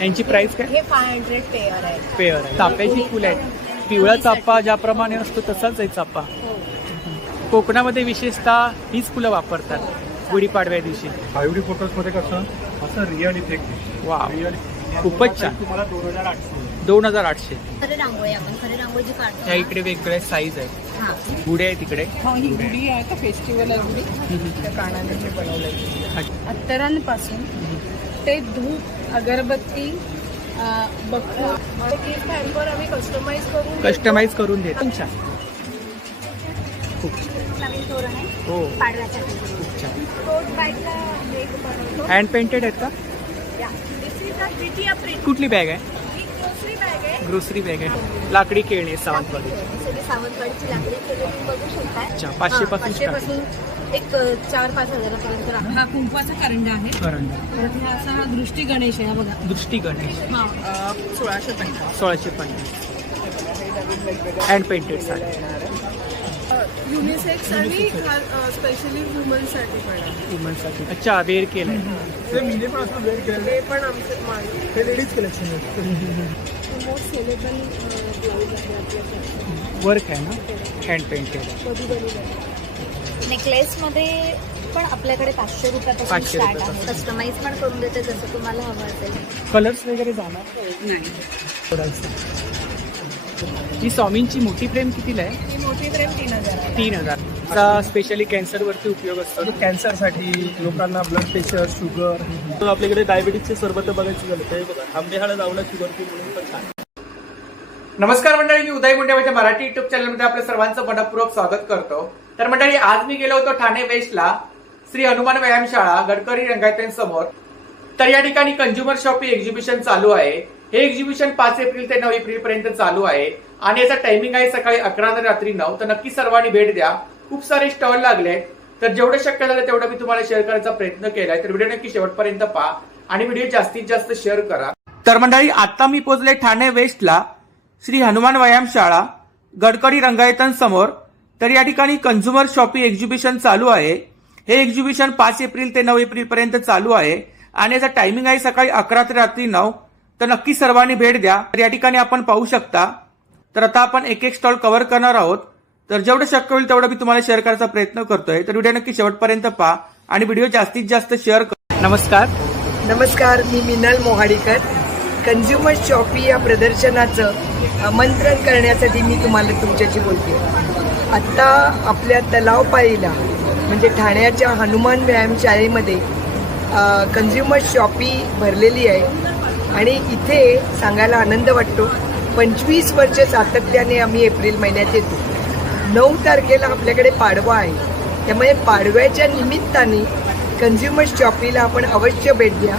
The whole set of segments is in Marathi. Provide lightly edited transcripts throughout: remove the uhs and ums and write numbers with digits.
यांची प्राइस काय? हे 500 पेअर आहे. पेअर आहे. चाफ्याची फुलं आहेत. पिवळा चाफा ज्याप्रमाणे असतो तसाच आहे चाफा. कोकणामध्ये विशेषतः हीच फुलं वापरतात गुढीपाडव्या दिवशी. आयडी फोटोजमध्ये कसं असं रिअल इफेक्ट. वा, खूपच छान. तुम्हाला 2800. खरे रांगोळी आपण खरे रांगोळी काढतो. या इकडे वेगवेगळ्या साईज आहेत. गुढी आहे तिकडे. ही गुढी आहे का फेस्टिवल आहे गुढी त्या कानाने हे बनवलंय. अत्तरांपासून ते धूप अगरबत्ती बख्खू गिफ्ट हॅम्पर आम्ही कस्टमाइज करून देतो. छान, खूप नवीन तोरण आहे हो, पाडव्याच्या. खूप छान. टोट बॅगला एक बनवतो. हँड पेंटेड आहेत का? This is a pretty a print. कुठली बॅग आहे? ही ग्रोसरी बॅग आहे. ग्रोसरी बॅग आहे. लाकडी खेळणी आहे सावंतवाडी. सगळी सावंतवाडीची लाकडी केली तुम्ही बघू शकता. अच्छा, 500 पासून 500 पासून एक 4-5 हजारापर्यंत राहतो. हा कुंकवाचा करंडा आहे. करंडा. परत हा असा हा दृष्टी गणेश आहे. हा बघा दृष्टी Ganesh 1650. 1650. Hand painted sari. Unisex आणि स्पेशली वुमनसाठी पण आहे. वुमनसाठी. अच्छा, वेअर केलंय. ते मिनी पण असं वेअर केलं. ते पण आमचं मागे ते लेडीज कलेक्शन आहे. मोस्ट सेलेबल ब्लाऊज आहे आपल्याकडे. वर्क आहे ना, हँड पेंटेड. कधी बनवलं नेकलेस मध्ये पण आपल्याकडे 500 रुपयापासून 500 स्टार्ट आहे. रुपयापासून. कस्टमाइज पण करून देते जसं तुम्हाला हवं असेल. कलर्स वगैरे जाणार नाही. ही स्वामींची मोठी फ्रेम कितीला आहे? ही मोठी फ्रेम 3000 आहे. 3000. चा स्पेशली कॅन्सरवरती उपयोग असतो. कॅन्सरसाठी लोकांना ब्लड प्रेशर शुगर. आपल्याकडे डायबिटीजचे सरबत बघायचं झालं ते बघा आंबे हळद लावला शुगर फ्री म्हणून पण छान. नमस्कार मंडळी, मी उदय मुंडे माझ्या मराठी युट्यूब चॅनलमध्ये आपल्या सर्वांचं मनपूर्वक स्वागत करतो. तर मंडळी, आज मी गेलो होतो ठाणे वेस्टला श्री हनुमान व्यायामशाळा गडकरी रंगायतांसमोर. तर या ठिकाणी कंझ्युमर शॉपिंग एक्झिबिशन चालू आहे. हे एक्झिबिशन 5 एप्रिल ते 9 एप्रिल पर्यंत चालू आहे आणि याचा टायमिंग आहे सकाळी 11 ते रात्री 9. तर नक्की सर्वांनी भेट द्या. खूप सारे स्टॉल लागले. तर जेवढं शक्य झालं तेवढं मी तुम्हाला शेअर करायचा प्रयत्न केलाय. तर व्हिडिओ नक्की शेवटपर्यंत पहा आणि व्हिडिओ जास्तीत जास्त शेअर करा. तर मंडळी, आता मी पोहोचले ठाणे वेस्टला श्री हनुमान व्यायामशाळा गडकरी रंगायतांसमोर. तर या ठिकाणी कंझ्युमर शॉपिंग एक्झिबिशन चालू आहे. हे एक्झिबिशन 5 एप्रिल ते 9 एप्रिल पर्यंत चालू आहे आणि याचा टायमिंग आहे सकाळी 11 ते रात्री 9. तर नक्की सर्वांनी भेट द्या. तर या ठिकाणी आपण पाहू शकता. तर आता आपण एक एक स्टॉल कव्हर करणार आहोत. तर जेवढं शक्य होईल तेवढं मी तुम्हाला शेअर करायचा प्रयत्न करतोय. तर व्हिडिओ नक्की शेवटपर्यंत पहा आणि व्हिडिओ जास्तीत जास्त शेअर करा. नमस्कार. नमस्कार, मी मिनल मोहाडीकर. कंझ्युमर शॉपिंग या प्रदर्शनाचं आमंत्रण करण्यासाठी मी तुम्हाला तुमच्याशी बोलते. आत्ता आपल्या तलावपाळीला म्हणजे ठाण्याच्या हनुमान व्यायामशाळेमध्ये कंझ्युमर शॉपिंग भरलेली आहे आणि इथे सांगायला आनंद वाटतो. 25 वर्ष सातत्याने आम्ही एप्रिल महिन्यात येतो. 9 तारखेला आपल्याकडे पाडवा आहे. त्यामुळे पाडव्याच्या निमित्ताने कंझ्युमर शॉपिंगला आपण अवश्य भेट द्या.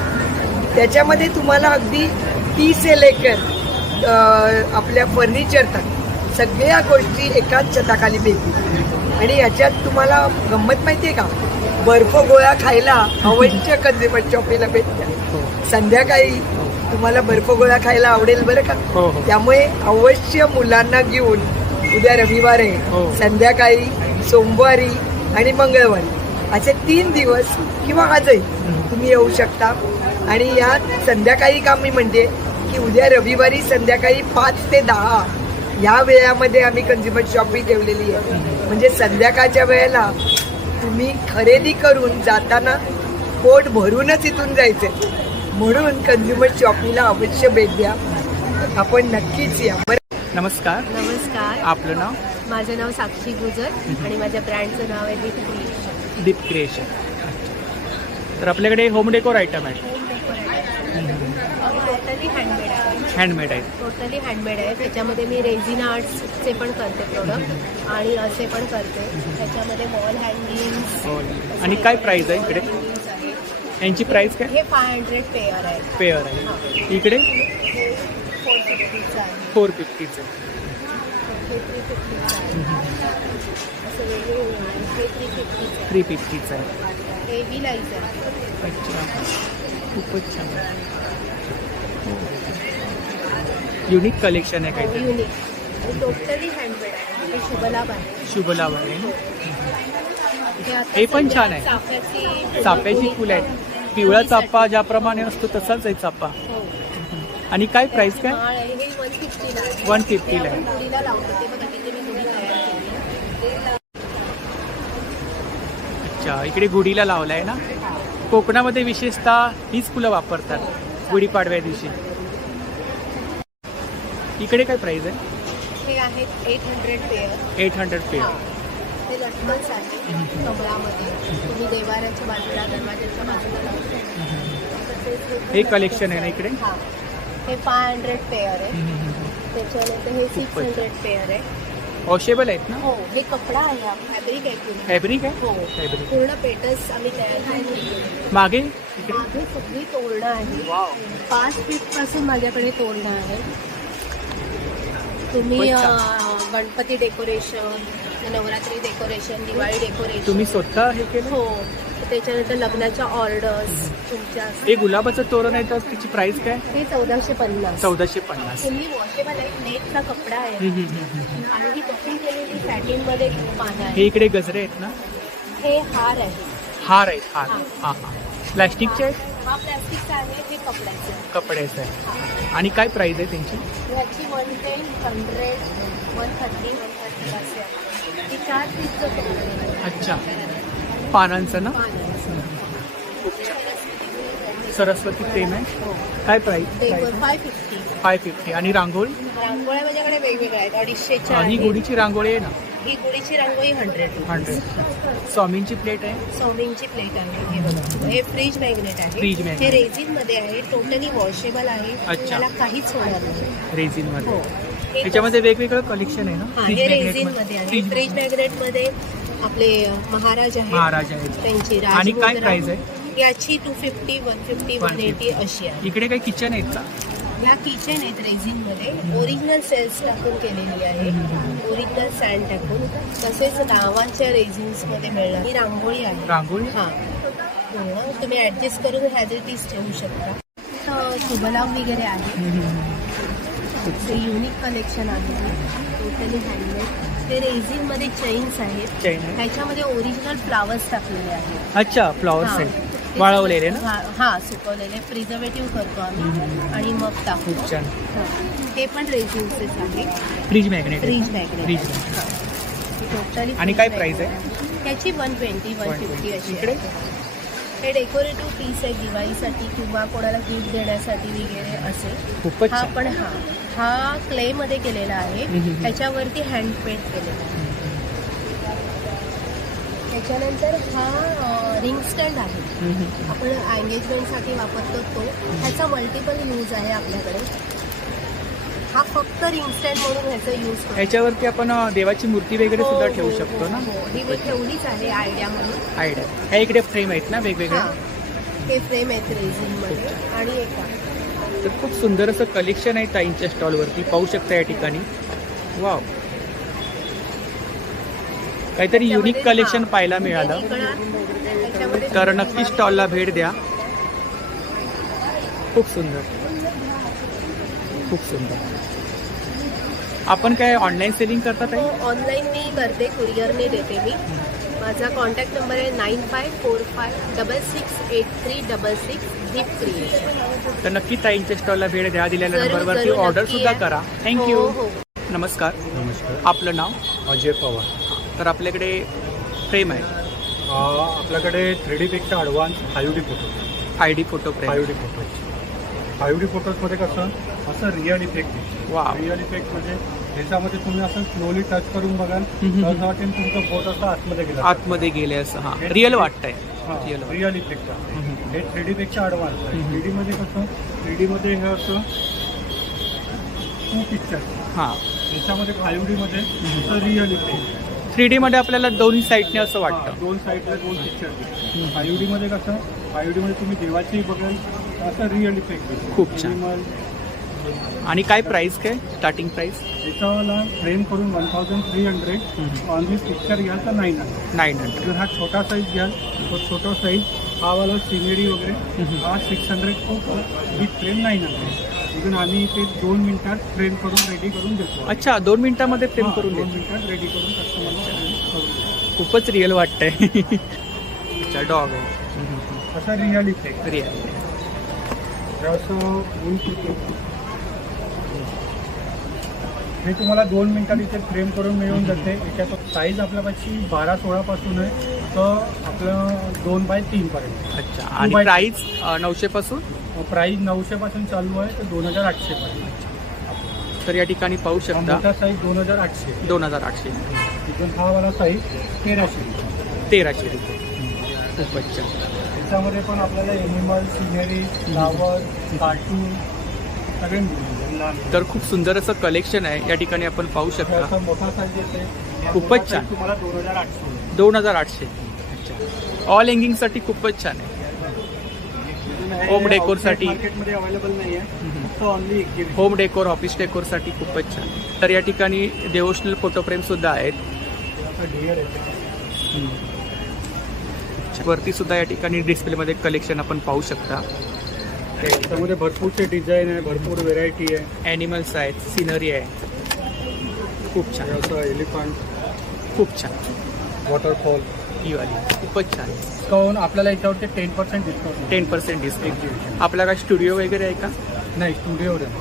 त्याच्यामध्ये तुम्हाला अगदी 30 से लेकर आपल्या फर्निचर तक सगळ्या गोष्टी एकाच छताखाली भेटतील. आणि याच्यात तुम्हाला गंमत माहिती आहे का, बर्फ गोळा खायला अवश्य कंझ्युमर शॉपिंगला भेट द्या. संध्याकाळी तुम्हाला बर्फ गोळा खायला आवडेल बरं का. त्यामुळे अवश्य मुलांना घेऊन उद्या रविवार आहे, संध्याकाळी सोमवारी आणि मंगळवारी असे 3 दिवस किंवा आजही तुम्ही येऊ शकता. आणि या संध्याकाळी का मी म्हणते की उद्या रविवारी संध्याकाळी 5 ते 10 या वेळामध्ये आम्ही कंझ्युमर शॉपिंग ठेवलेली आहे. म्हणजे संध्याकाळच्या वेळेला तुम्ही खरेदी करून जाताना पोट भरूनच इथून जायचं. म्हणून कंझ्युमर शॉपिंगला अवश्य भेट द्या. आपण नक्कीच या. नमस्कार. नमस्कार, आपलं नाव? माझं नाव साक्षी गुजर आणि माझ्या ब्रँडचं नाव आहे दीप क्रिएशन. दीप क्रिएशन. तर आपल्याकडे होम डेकोर आयटम आहे. टोटली हँडमेड आहे. हँडमेड आहे. टोटली हँडमेड आहे. त्याच्यामध्ये मी रेझिन आर्ट्सचे पण करते प्रोडक्ट आणि असे पण करते. त्याच्यामध्ये वॉल हँगिंग्स. आणि काय प्राइस आहे इकडे? यांची प्राइस काय? हे 500 पेअर आहे. पेअर आहे. इकडे 450 आहे. 450 आहे. हे 350 आहे. असं वेगवेगळे हे 350 आहे. 350 आहे. हे विलाईज आहे. अच्छा, खूपच छान. युनिक कलेक्शन आहे काहीतरी. युनिक आणि टोटली हँडमेड आहे. हे शुभलाभ आहे. शुभलाभ आहे. आता हे पण सध्या छान आहे. चाफ्याची चाफ्याची फुलं आहेत. पिवळा चाफा ज्याप्रमाणे असतो तसाच आहे चाफा. हो. आणि काय प्राइस काय? माळ आहे हे 150 ला आहे. 150 ला ते आहे. आपण गुढीला लावतो ते बघा तिथे मी गुढी तयार केली आहे. अच्छा, इकडे गुढीला लावलाय ना. कोकणामध्ये विशेषतः हीच फुलं वापरतात गुढीपाडव्या दिवशी. इकडे काय प्राइस आहे? हे आहेत 800 पेअर. 800 पेअर. ते लटकन्स आहे कमळामध्ये. तुम्ही देवाऱ्याच्या बाजूला दरवाजाच्या बाजूला लावू शकता. तसेच हे कलेक्शन आहे ना इकडे. हा, हे 500 पेअर आहे. त्याच्यानंतर हे 600 पेअर आहे. वॉशेबल आहेत ना. हो, हे कपडा आहे हा फॅब्रिक आहे पूर्ण. फॅब्रिक आहे. हो, फॅब्रिक. पूर्ण पेटर्स आम्ही तयार केले. मागे इकडे माझी सगळी तोरणं आहे. वाव. 5 फीट पासून माझ्याकडे तोरणं आहे. तुम्ही खूपच Ganpati decoration, Navratri decoration, Diwali decoration. तुम्ही स्वतः हे केलं? हो, त्याच्यानंतर लग्नाच्या ऑर्डर्स तुमच्या. हे गुलाबाचं तोरण आहे तर त्याची प्राइस काय? हे 1450. 1450. फुल्ली वॉशेबल आहे. नेटचा कपडा आहे आणि ही बसून केलेली सॅटिन मध्ये पानं हे आहे. इकडे गजरे आहेत ना. हे हार आहे. हार आहेत. हार. हा हा. प्लास्टिकचे आहेत. हा प्लास्टिकचा आहे. हे कपड्याचं आहे. कपड्याचं आहे. आणि काय प्राइस आहे त्यांची? याची 110, 100, 130, 130 असे आहे. ही 4 फीटचं तोरण आहे. अच्छा, पानांचं ना. सरस्वती प्रेम आहे. काय प्राइस? 550. 550. आणि रांगोळी? रांगोळ्या माझ्याकडे वेगवेगळ्या आहेत. 250च्या ही आहेत. गुढीची रांगोळी आहे ना. ही गुढीची रांगोळी 100 100. स्वामींची प्लेट आहे. सौमिंगची प्लेट आहे. हे बघा, हे फ्रीज मॅग्नेट आहे. Fridge magnet. हे रेझिन मध्ये आहे. टोटली वॉशेबल आहे. अच्छा. त्याला काहीच होणार नाही. रेझिन हो. मध्ये. हे त्याच्यामध्ये वेगवेगळं कलेक्शन आहे ना. हा, फ्रीज हे मॅग्नेट रेझिन मध्ये. मध्ये आहे. फ्रीज मॅग्नेट मध्ये आपले महाराज आहेत. महाराज आहेत. त्यांची आणि काय राजमुद्रा. प्राइस आहे? याची 250, 150, 180 अशी आहे. इकडे काही किचन आहेत का? ह्या किचन आहेत रेझिन मध्ये. ओरिजिनल सेल्स टाकून केलेली आहे. ओरिजिनल सँड टाकून. तसेच नावाच्या रेझिन्स मध्ये मिळणार. ही रांगोळी आहे. रांगोळी. हा, पूर्ण तुम्ही ऍडजस्ट करून हॅजिटीज ठेवू शकता. तर शुभलाभ वगैरे आहे. ते युनिक कलेक्शन आहे. Totally handmade. ते रेझिन मध्ये चेन्स आहेत. चैन आहे. त्याच्यामध्ये ओरिजिनल फ्लावर्स टाकलेले आहेत. अच्छा, फ्लॉवर्स हा. आहेत. वाळवलेले ना. हा, सुकवलेले. प्रिझर्वेटिव्ह करतो आम्ही आणि मग टाकतो. खूप छान. हा. हे पण रेझिन्सच आहे. Fridge magnet. Fridge magnet. Fridge. Totally. आणि काय प्राइस आहे? त्याची 120, 150 अशी इकडे आहे. हे डेकोरेटिव्ह पीस आहे दिवाळीसाठी किंवा कोणाला गिफ्ट देण्यासाठी वगैरे असेल. खूपच हा छान. पण हा क्ले मध्ये केलेला आहे. त्याच्यावरती हँड पेंट केलेला आहे. त्याच्यानंतर हा रिंग स्टँड आहे. आपण एंगेजमेंटसाठी वापरतो तो. ह्याचा मल्टिपल यूज आहे आपल्याकडे. हा फक्त रिंग स्टँड म्हणून ह्याचा यूज करतो. ह्याच्यावरती आपण देवाची मूर्ती वगैरे सुद्धा हो, ठेवू हो, शकतो ना. हो. ही मी ठेवलीच आहे आयडिया म्हणून. आयडिया. ह्या इकडे फ्रेम आहेत ना वेगवेगळ्या. हा, हे फ्रेम आहेत रेझिन मध्ये. आणि एका तर खूप सुंदर असं कलेक्शन आहे ताईंच्या स्टॉलवरती. पाहू शकता या ठिकाणी. वाव, काहीतरी युनिक कलेक्शन पाहायला मिळालं. त्याच्यामध्ये तर नक्की स्टॉलला भेट द्या. खूप सुंदर, खूप सुंदर. आपण काय ऑनलाईन सेलिंग करतात आहे? ऑनलाईन मी करते. कुरिअरने देते मी. माझा कॉन्टॅक्ट नंबर आहे 9545668366 झिप क्रिएशन. तर नक्की ताईंच्या स्टॉलला भेट द्या. दिलेल्या जरूर, नंबरवरती जरूर, ऑर्डर नक्की सुद्धा या. करा. थँक्यू. हो, हो. नमस्कार. नमस्कार. आपलं नाव? अजय पवार. तर आपल्याकडे फ्रेम आहे. आपल्याकडे 3D पेक्षा advance 5D photo. ID photo frame. 5D photo. 5D फोटोजमध्ये कसं असं रिअल इफेक्ट आहे. वा. रिअल इफेक्टमध्ये ह्याच्यामध्ये तुम्ही असं स्लोली टच करून बघाल तर असं वाटेल तुमचा बोट असं आतमध्ये गेला. आतमध्ये गेले असं. हा, रिअल वाटतंय. रिअल. रिअल इफेक्ट आहे. हे 3D पेक्षा ॲडव्हान्स आहे. 3D मध्ये कसं 3D मध्ये हे असं 2 पिक्चर. हां. ह्याच्यामध्ये 5D मध्ये असं रिअल इफेक्ट. 3D मध्ये आपल्याला दोन्ही साईडने असं वाटतं. दोन साईडला 2 पिक्चर. 5D मध्ये कसं 5D मध्ये तुम्ही देवाचीही बघाल असं रिअल इफेक्ट आहे. खूप छान. आणि काय प्राइस काय स्टार्टिंग प्राइस? याच्यावाला फ्रेम करून 1300. ऑनली पिक्चर घ्याल तर 900. 900. जर हा छोटा साईज घ्याल तो छोटा साईज हा वाला सिनेरी वगैरे हा 600 विथ फ्रेम 900. इकडून आम्ही ते 2 मिनिटात फ्रेम करून रेडी करून देतो. अच्छा, 2 मिनिटामध्ये फ्रेम करून 2 देतो. मिनिटात रेडी करून कस्टमरला करून देतो. खूपच रिअल वाटतंय. अच्छा, डॉग आहे. असा रिअल इफेक्ट. रिअल. असं ऊन हे तुम्हाला 2 मिनिटात इथे फ्रेम करून मिळून जाते. याच्यात साईज आपल्यापाशी 12-16 पासून आहे तर आपलं 2x3 पर्यंत. अच्छा. आणि प्राइस 900 पासून प्राईस 900 पासून चालू आहे तर 2800 पर्यंत. तर या ठिकाणी पाहू हा शकता मोठा साईज 2800. 2800 इथून हा वाला साईज 1300. 1300 रुपये. खूपच छान. त्याच्यामध्ये पण आपल्याला एनिमल, सिनरी, फ्लावर, कार्टून सगळे मिळून लहान. तर खूप सुंदर असं कलेक्शन आहे या ठिकाणी आपण पाहू शकता. असा मोठा साईज येते. खूपच मोठा छान. size तुम्हाला 2800. 2800. अच्छा. ऑल हँगिंगसाठी खूपच छान आहे. होम डेकोरसाठी. मार्केटमध्ये अवेलेबल नाही आहे. फक्त only exhibition. Home decor, office डेकोरसाठी खूपच छान. तर या ठिकाणी डिवोशनल फोटो फ्रेम सुद्धा आहेत. ढेर येते. वरती सुद्धा या ठिकाणी डिस्प्लेमध्ये कलेक्शन आपण पाहू शकता. त्यामध्ये भरपूरचे डिझाईन आहे, भरपूर व्हेरायटी आहे. ॲनिमल्स आहेत, सिनरी आहे. खूप छान. असं एलिफंट, खूप छान. वॉटरफॉल. ही वाली खूपच छान. डिस्काउंट आपल्याला याच्यावरती 10% डिस्काउंट. 10% डिस्काउंट. आपला काय स्टुडिओ वगैरे आहे का? नाही, स्टुडिओवर आहे.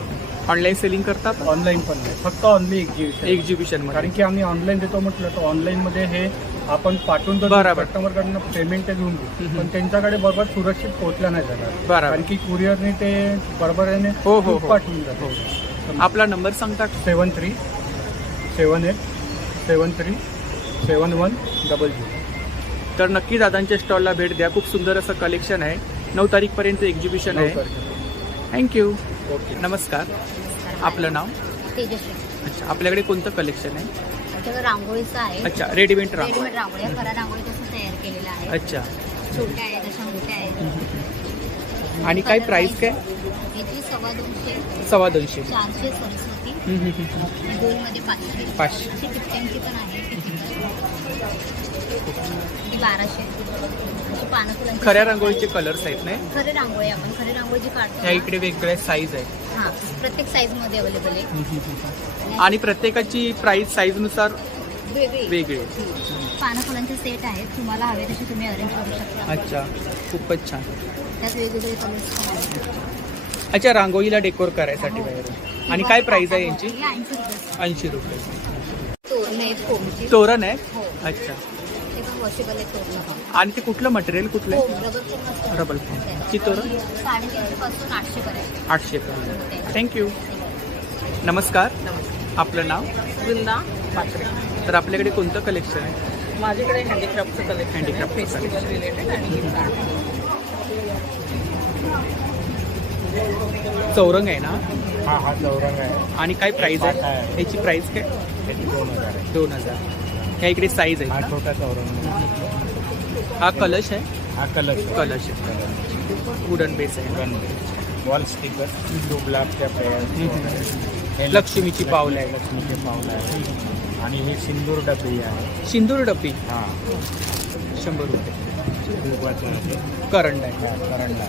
ऑनलाईन सेलिंग करतात? ऑनलाईन पण नाही, फक्त ऑनली एक्झिबिशन. एक्झिबिशनमध्ये. कारण की आम्ही ऑनलाईन देतो म्हटलं तर ऑनलाईनमध्ये हे आपण पाठवून तर बरोबर. कस्टमरकडनं पेमेंट ते घेऊन घेऊ, पण त्यांच्याकडे बरोबर सुरक्षित पोहोचला नाही जाणार. बरोबर. कारण की कुरिअरने ते बरोबरने हो, हो, हो. पाठवून जातो. आपला नंबर सांगता? 7378737100. तर नक्की दादांच्या स्टॉलला भेट द्या. खूप सुंदर असं कलेक्शन आहे. 9 तारीखपर्यंत एक्झिबिशन आहे. थँक्यू. ओके. नमस्कार. आपलं नाव? तेजस्वी. अच्छा. आपल्याकडे कोणतं कलेक्शन आहे? आमच्याकडे रांगोळीचं आहे. अच्छा. रेडीमेड रांगोळी. रेडीमेड रांगोळी आहे. खरा रांगोळी तसं तयार केलेला आहे. अच्छा. छोट्या आहेत, अशा मोठ्या आहेत. आणि काय प्राइस काय? याची 250, 250. 400 सरस्वती, गोलमध्ये 500. 500. अशी टिपट्यांची पण आहे. ती 1200. अशी पानं फुलांची. खऱ्या रांगोळीचे कलर्स आहेत नाही? खरे रांगोळी आपण खरी रांगोळी जी काढतो या ना, इकडे वेगवेगळ्या साईज आहेत. हा प्रत्येक साईज मध्ये अवेलेबल आहे. आणि प्रत्येकाची प्राइस साईजनुसार वेगळी वेगळी. पानं फुलांचे सेट आहेत. तुम्हाला हवे तसे तुम्ही अरेंज करू शकता. अच्छा. खूपच छान. त्यात वेगवेगळे कलर्स पण आहेत. अच्छा. रांगोळीला डेकोर करायसाठी वगैरे. आणि काय प्राइस आहे यांची? 80 रुपये. 80 रुपये. तोरण आहेत कोबीची. तोरण आहे? हो. अच्छा. ते पण वॉशेबल आहे तोरण. आणि ते कुठलं मटेरियल कुठलं हो, आहे? रबर फोम असतं. Rubber foam. ची तोरण? 350 पासून 800 पर्यंत. 800 पर्यंत. थँक्यू. नमस्कार. आपलं नाव? वृंदा पात्रे. तर आपल्याकडे कोणतं कलेक्शन आहे? माझ्याकडे हँडीक्राफ्टचं कलेक्शन आहे. Handicraft चं फेस्टिवल रिलेटेड आणि गिफ्ट आहे. चौरंग आहे ना? हा चौरंग आहे. आणि काय प्राइस आहे? पाटा आहे. याची प्राइस काय? त्याची 2000 आहे. 2000. ह्या इकडे साईज हा आहे ना? छोटा चौरंग. हा कलश आहे? हा कलर. कलश आहे. वुडन बेस आहे ना? वॉल स्टिकर, गुलाबच्या पेयर, लक्ष्मीची पावलं आहे. लक्ष्मीचे पावलं आहे. आणि ही सिंदूर डबी आहे. सिंदूर डब्बी हा 100 रुपये. करंडा. करंड आहे. करंडा.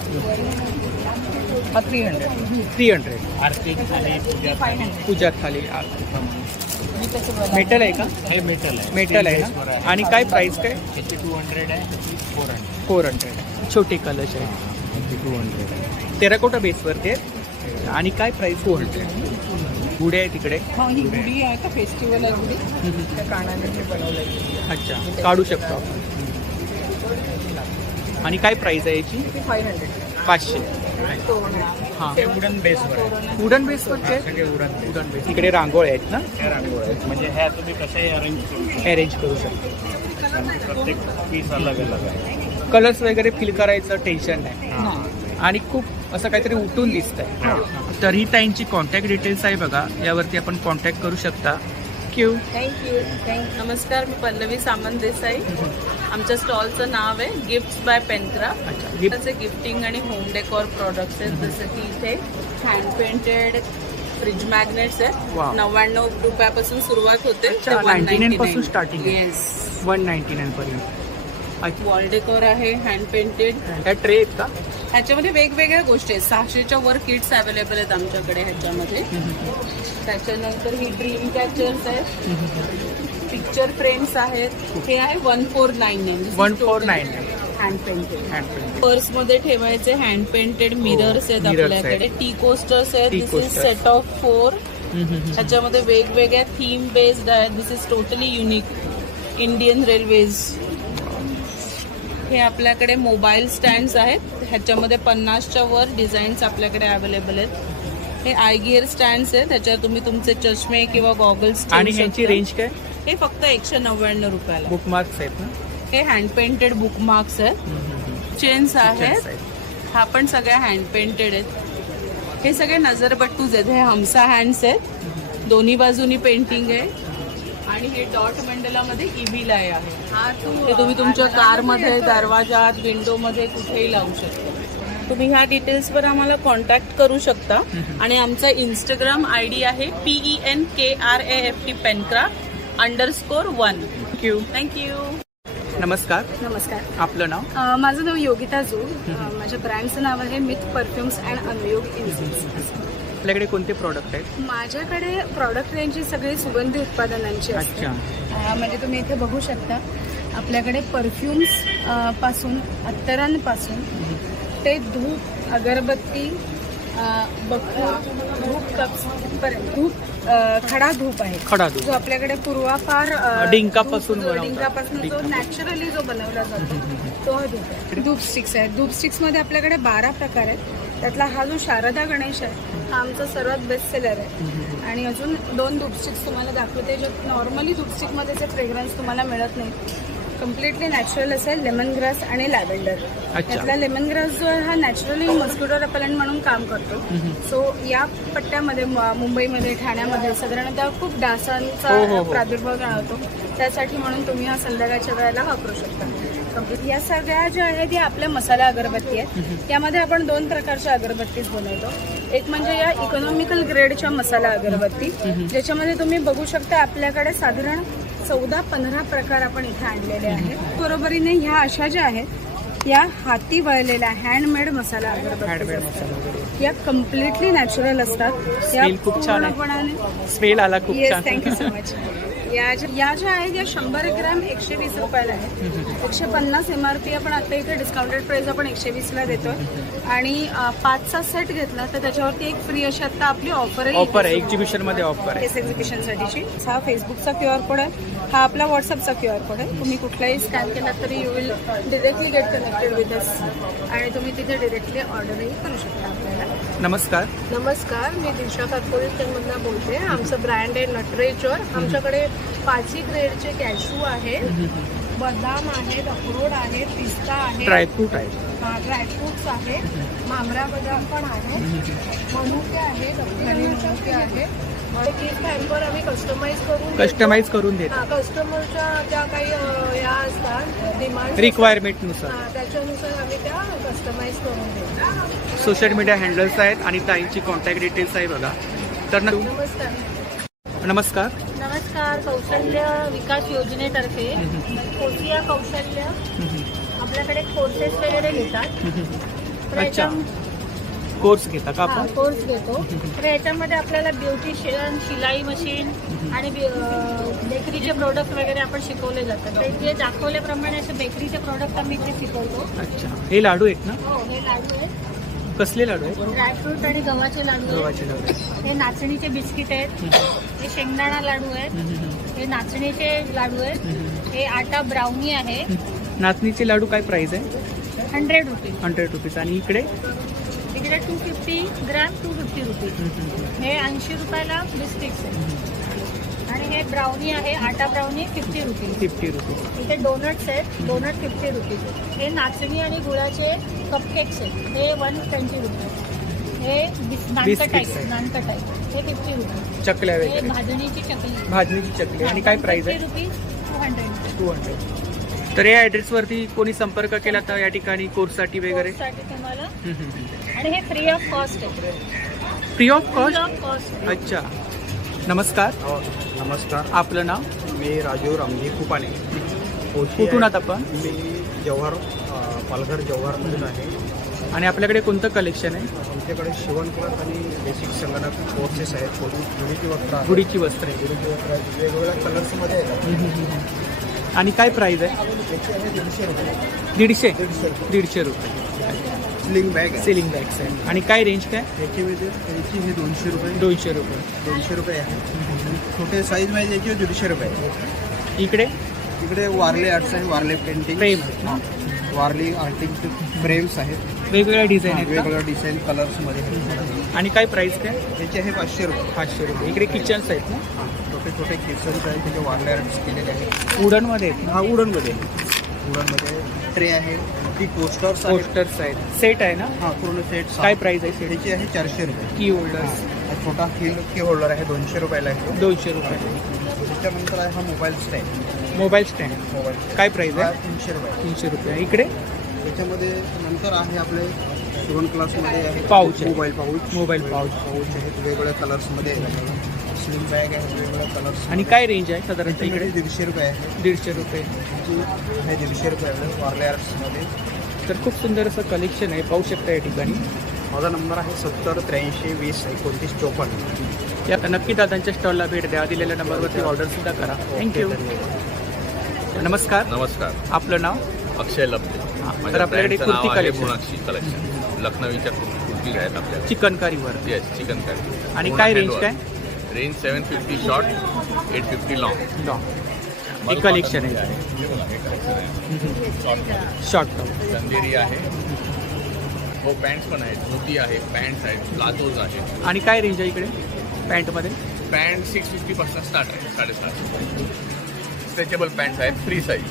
हा 300. आरती थाली, पूजा 500. पूजा थाली. मेटल आहे का? हे मेटल आहे. मेटल आहे ना? आणि काय प्राइस काय? याची 200 आहे. 400. 400. छोटे कलश आहे. याची 200 आहे. टेराकोटा बेसवर ते. आणि काय प्राइस? 400. गुढे आहे तिकडे. हा, ही गुढी आहे का फेस्टिवल आहे गुढी. त्या कानाने मी बनवलंय. अच्छा. काढू शकतो आपण. आणि काय प्राइस आहे याची? 500. 500. हां. हे वुडन बेसवर आहे. वुडन बेसवरचे? सगळे वुडन बेस. Wooden base. इकडे रांगोळी आहेत ना? हे रांगोळी आहेत. म्हणजे ह्या तुम्ही कशाही अरेंज करू शकता. अरेंज करू शकतो. प्रत्येक पीस अलग अलग आहे. कलर्स वगैरे फिल करायचं टेन्शन नाही. आणि खूप असं काहीतरी उठून दिसतंय. तर ही ताईंची कॉन्टॅक्ट डिटेल्स आहे बघा. यावरती आपण कॉन्टॅक्ट करू शकता. क्यू. थँक्यू. नमस्कार, मी पल्लवी सामंत देसाई. आमच्या स्टॉलचं नाव आहे गिफ्ट्स बाय पेनक्राफ्ट. अच्छा. गिफ्ट. त्याचे गिफ्टिंग आणि होम डेकोर प्रोडक्ट्स आहेत. जसं की इथे हँड पेंटेड फ्रीज मॅग्नेट्स आहेत. Wow. 99 रुपयापासून सुरुवात होते. अच्छा, 99 पासून starting आहे. येस. 199 पर्यंत. अच्छा. वॉल डेकोर आहे हँड पेंटेड. ह्या ट्रे आहेत का? ह्याच्यामध्ये वेगवेगळ्या गोष्टी आहेत. 600च्या वर किट्स अवेलेबल आहेत आमच्याकडे ह्याच्यामध्ये. त्याच्यानंतर ही ड्रीम कॅचर्स आहेत. पिक्चर फ्रेम्स आहेत. हे आहे 1499. 1499. Hand painted. Hand paint. पर्समध्ये ठेवायचे हँड पेंटेड मिरर्स आहेत mirrors आपल्याकडे. आहेत. टी कोस्टर्स आहेत. Tea this is coasters. Set of 4 ह्याच्यामध्ये वेगवेगळ्या थीम बेस्ड आहेत. This is totally unique Indian railways. हे आपल्याकडे मोबाईल स्टँड्स आहेत. ह्याच्यामध्ये 50च्या वर डिझाईन्स आपल्याकडे अवेलेबल आहेत. हे आय गिअर स्टँड्स आहेत. त्याच्यावर तुम्ही तुमचे चष्मे किंवा गॉगल्स आणि ह्यांची रेंज काय? हे फक्त 199 रुपयाला. बुकमार्क्स आहेत ना? हे हँड पेंटेड बुकमार्क्स आहेत. चेन्स आहेत. हा पण सगळ्या हँड पेंटेड आहेत. हे सगळे नजरबट्टूज आहेत. हे हमसा हँड्स आहेत. दोन्ही बाजूनी पेंटिंग आहे. आणि हे डॉट मंडलामध्ये इव्हिलाय आहे. हे तुम्ही तुमच्या कारमध्ये, दरवाजात, विंडोमध्ये कुठेही लावू शकता. तुम्ही ह्या डिटेल्सवर आम्हाला कॉन्टॅक्ट करू शकता. आणि आमचा इंस्टाग्राम ID आहे PENKRAFT pencraft_1. थँक्यू. थँक्यू. नमस्कार, नमस्कार. आपलं नाव? माझं नाव योगिता जोग. माझ्या ब्रँडचं नाव आहे मिथ परफ्युम्स अँड अनुयोग इन्सेन्स. आपल्याकडे कोणते प्रॉडक्ट आहेत? माझ्याकडे प्रॉडक्ट रेंजची सगळी सुगंधी उत्पादनांची असते. म्हणजे तुम्ही इथे बघू शकता आपल्याकडे परफ्युम्स पासून, अत्तरांपासून ते धूप, अगरबत्ती, बखूर, धूप कप्स पर्यंत. धूप खडा धूप आहे. खडा धूप. जो आपल्याकडे पूर्वापार डिंकापासून डिंकापासून जो नॅचरली जो बनवला जातो तो हा धूप आहे. धूप स्टिक्स आहेत. धूप स्टिक्स मध्ये आपल्याकडे 12 प्रकार आहेत. त्यातला हा जो शारदा गणेश आहे हा आमचा सर्वात बेस्ट सेलर आहे. आणि अजून 2 धूपस्टिक्स तुम्हाला दाखवते जे नॉर्मली धूपस्टिकमध्ये फ्रेग्रन्स तुम्हाला मिळत नाही. कम्प्लिटली नॅचरल असेल लेमन ग्रास आणि लॅव्हेंडर. त्यातला लेमन ग्रास जो आहे हा नॅचरली मस्किटो रेपेलंट म्हणून काम करतो. सो या पट्ट्यामध्ये मुंबईमध्ये, ठाण्यामध्ये साधारणतः खूप डासांचा प्रादुर्भाव जाणवतो. त्यासाठी म्हणून तुम्ही हा संध्याकाळच्या वेळेला वापरू शकता. या सगळ्या ज्या आहेत या आपल्या मसाला अगरबत्ती आहेत. यामध्ये आपण 2 प्रकारच्या अगरबत्तीज बनवतो. एक म्हणजे या इकॉनॉमिकल ग्रेडच्या मसाला अगरबत्ती, ज्याच्यामध्ये तुम्ही बघू शकता आपल्याकडे साधारण 14-15 प्रकार आपण इथे आणलेले आहेत. बरोबरीने ह्या अशा ज्या आहेत या हाती वळलेल्या हँडमेड मसाला अगरबत्ती. या कम्प्लिटली नॅचरल असतात. या खूप छान पूर्णपणाने स्मेल आला खूप छान. Thank you so much. या ज्या आहेत या 100 ग्रॅम 120 रुपयाला आहेत. 150 MRP आपण आता इथे डिस्काउंटेड प्राइस आपण 120ला देतोय. आणि 5चा सेट घेतला तर त्याच्यावरती एक फ्री अशी आता आपली ऑफर आहे. एक्झिबिशन मध्ये ऑफर आहे. एक्झिबिशन साठीची. हा फेसबुकचा QR कोड आहे. हा आपला व्हॉट्सअपचा QR कोड आहे. तुम्ही कुठलाही स्कॅन केला तरी you will directly get connected with us. आणि तुम्ही तिथे डिरेक्टली ऑर्डरही करू शकता आपल्याला. नमस्कार. नमस्कार, मी दिशा कॉर्पोरेशनमधून बोलते. आमचं ब्रँड आहे नटरेचर. आमच्याकडे 5 ग्रेडचे कॅशू आहेत, बदाम आहेत, अक्रोड आहे, पिस्ता आहे, ड्रायफ्रूट आहे, ड्रायफ्रुट्स आहे, मामरा बदाम पण आहे, मनुके आहेत, अफगाणी मनुके आहेत. गिफ्ट हॅम्पर आम्ही कस्टमाइज करून देतो. कस्टमरच्या ज्या काही या असतात डिमांड रिक्वायरमेंटनुसार त्याच्यानुसार आम्ही त्या कस्टमाइज करून देतो. सोशल मीडिया हँडल्स आहेत आणि ताईंची कॉन्टॅक्ट डिटेल्स आहे बघा. तर नमस्कार. नमस्कार. नमस्कार. कौशल्य विकास योजनेतर्फे कोसिया कौशल्य आपल्याकडे कोर्सेस वगैरे घेतात. अच्छा, कोर्स घेता का आपण? कोर्स घेतो. तर याच्यामध्ये आपल्याला ब्युटिशियन, शिलाई मशीन आणि बेकरीचे प्रोडक्ट वगैरे आपण शिकवले जातात. तर इथे दाखवल्याप्रमाणे असे बेकरीचे प्रोडक्ट आम्ही इथे शिकवतो. अच्छा, हे लाडू आहेत ना? हो, हे लाडू आहेत. कसले लाडू आहेत? ड्रायफ्रूट आणि गव्हाचे लाडू आहेत. हे नाचणीचे बिस्किट आहेत. हे शेंगदाणा लाडू आहेत. हे नाचणीचे लाडू आहेत. हे आटा ब्राउनी आहे. नाचणीचे लाडू काय प्राइस आहे? 100 रुपीज. 100 रुपीज. आणि इकडे 250 ग्रॅम 250 रुपीज. हे 80 रुपयाला बिस्किट्स आहे. आणि हे ब्राउनी आहे, आटा ब्राउनी 50 रुपीज. 50 रुपीज. इथे डोनट्स आहेत. Donut 50 rupees. हे नाचणी आणि गुळाचे कपकेक्स आहेत. हे 120 रुपीज. हे नानकट आहे. नानकट आहे. हे 50 रुपीज. चकल्या हे वगैरे. भाजणीची चकली. आणि काय प्राइस आहे? 200. तर या ॲड्रेसवरती कोणी संपर्क केला तर या ठिकाणी कोर्ससाठी वगैरे तुम्हाला. आणि हे फ्री ऑफ कॉस्ट आहे. Free of free cost? Of cost. अच्छा. नमस्कार. नमस्कार. आपलं नाव? मी राजीव रामजी कुपाणे. कुठून आहात आपण? मी जव्हार, पालघर जव्हारमधून आहे. आणि आपल्याकडे कोणतं कलेक्शन आहे? आमच्याकडे शिवणक्लास आणि बेसिक संगणक कोर्सेस आहेत. गुढीची वस्त्र आहेत. गुढीची वस्त्रे. गुढीची वस्त्र आहेत. वेगवेगळ्या कलर्समध्ये आहेत. आणि काय प्राइस आहे? त्याची आहे 150 रुपये. 150 रुपये. स्लिंग बॅग आहे. सिलिंग बॅग्स आहे. आणि काय रेंज काय? याची हे 200 रुपये 200 रुपये. 200 रुपये आहे. छोटे साईज मध्ये याची 150 रुपये आहे. इकडे इकडे वारले आर्ट्स आहे. वारले पेंटिंग फ्रेम वारली आर्टिंग फ्रेम्स आहेत. वेगवेगळ्या डिझाईन आहेत का? वेगवेगळ्या डिझाईन कलर्समध्ये. आणि काय प्राइस काय? याचे आहे 500 रुपये. 500 रुपये. इकडे किचन्स आहेत ना, छोटे छोटे किचन्स आहेत. त्याचे वारले आर्ट्स केलेले आहेत. वुडनमध्ये आहेत ना? हा वुडनमध्ये ट्रे आहे. ती कोस्टर्स आहेत. पोस्टर्स आहेत. सेट आहे ना? हा पूर्ण सेट. काय प्राइस आहे सेट? त्याची आहे 400 रुपये. की होल्डर्स हा छोटा की होल्डर आहे 200 रुपयाला आहे. 200 रुपये. त्याच्यानंतर आहे हा मोबाईल स्टँड. मोबाईल स्टँड काय प्राइस आहे? 300 रुपये. 300 रुपये. इकडे त्याच्यामध्ये नंतर आहे आपले स्टुडंट क्लासमध्ये आहे पाऊच आहे. मोबाईल पाऊच पाऊच आहेत. वेगवेगळ्या कलर्समध्ये स्लिम बॅग आहे. वेगवेगळ्या कलर्स. आणि काय रेंज आहे साधारणतः इकडे? 150 रुपये आहे. 150 रुपये. हे 150 रुपये आहे वारले आर्ट्समध्ये. तर खूप सुंदर असं कलेक्शन आहे, पाहू शकता या ठिकाणी. माझा नंबर आहे 70 83 20 29 54. या नक्की दादांच्या स्टॉलला भेट द्या. दिलेल्या नंबरवरती ऑर्डर सुद्धा करा. थँक्यू. नमस्कार. नमस्कार. आपलं नाव? अक्षय लपते. तर आपल्याकडे कुर्ती कलेक्शन, पूर्णाक्षी कलेक्शन लखनवीच्या कुर्ती आहेत आपल्याकडे. चिकनकारीवर. Yes chikankari. आणि काय रेंज काय? Range 750 short 850 long. हे कलेक्शन आहे. शॉर्ट टॉप चंदेरी आहे. हो पॅन्ट्स पण आहेत. धोती आहे. पॅन्ट्स आहेत. प्लाझोज आहेत. आणि काय रेंज आहे इकडे पॅन्टमध्ये? पॅन्ट 650 पासून स्टार्ट आहे. 750. स्ट्रेचेबल पॅन्ट्स आहेत. फ्री साईज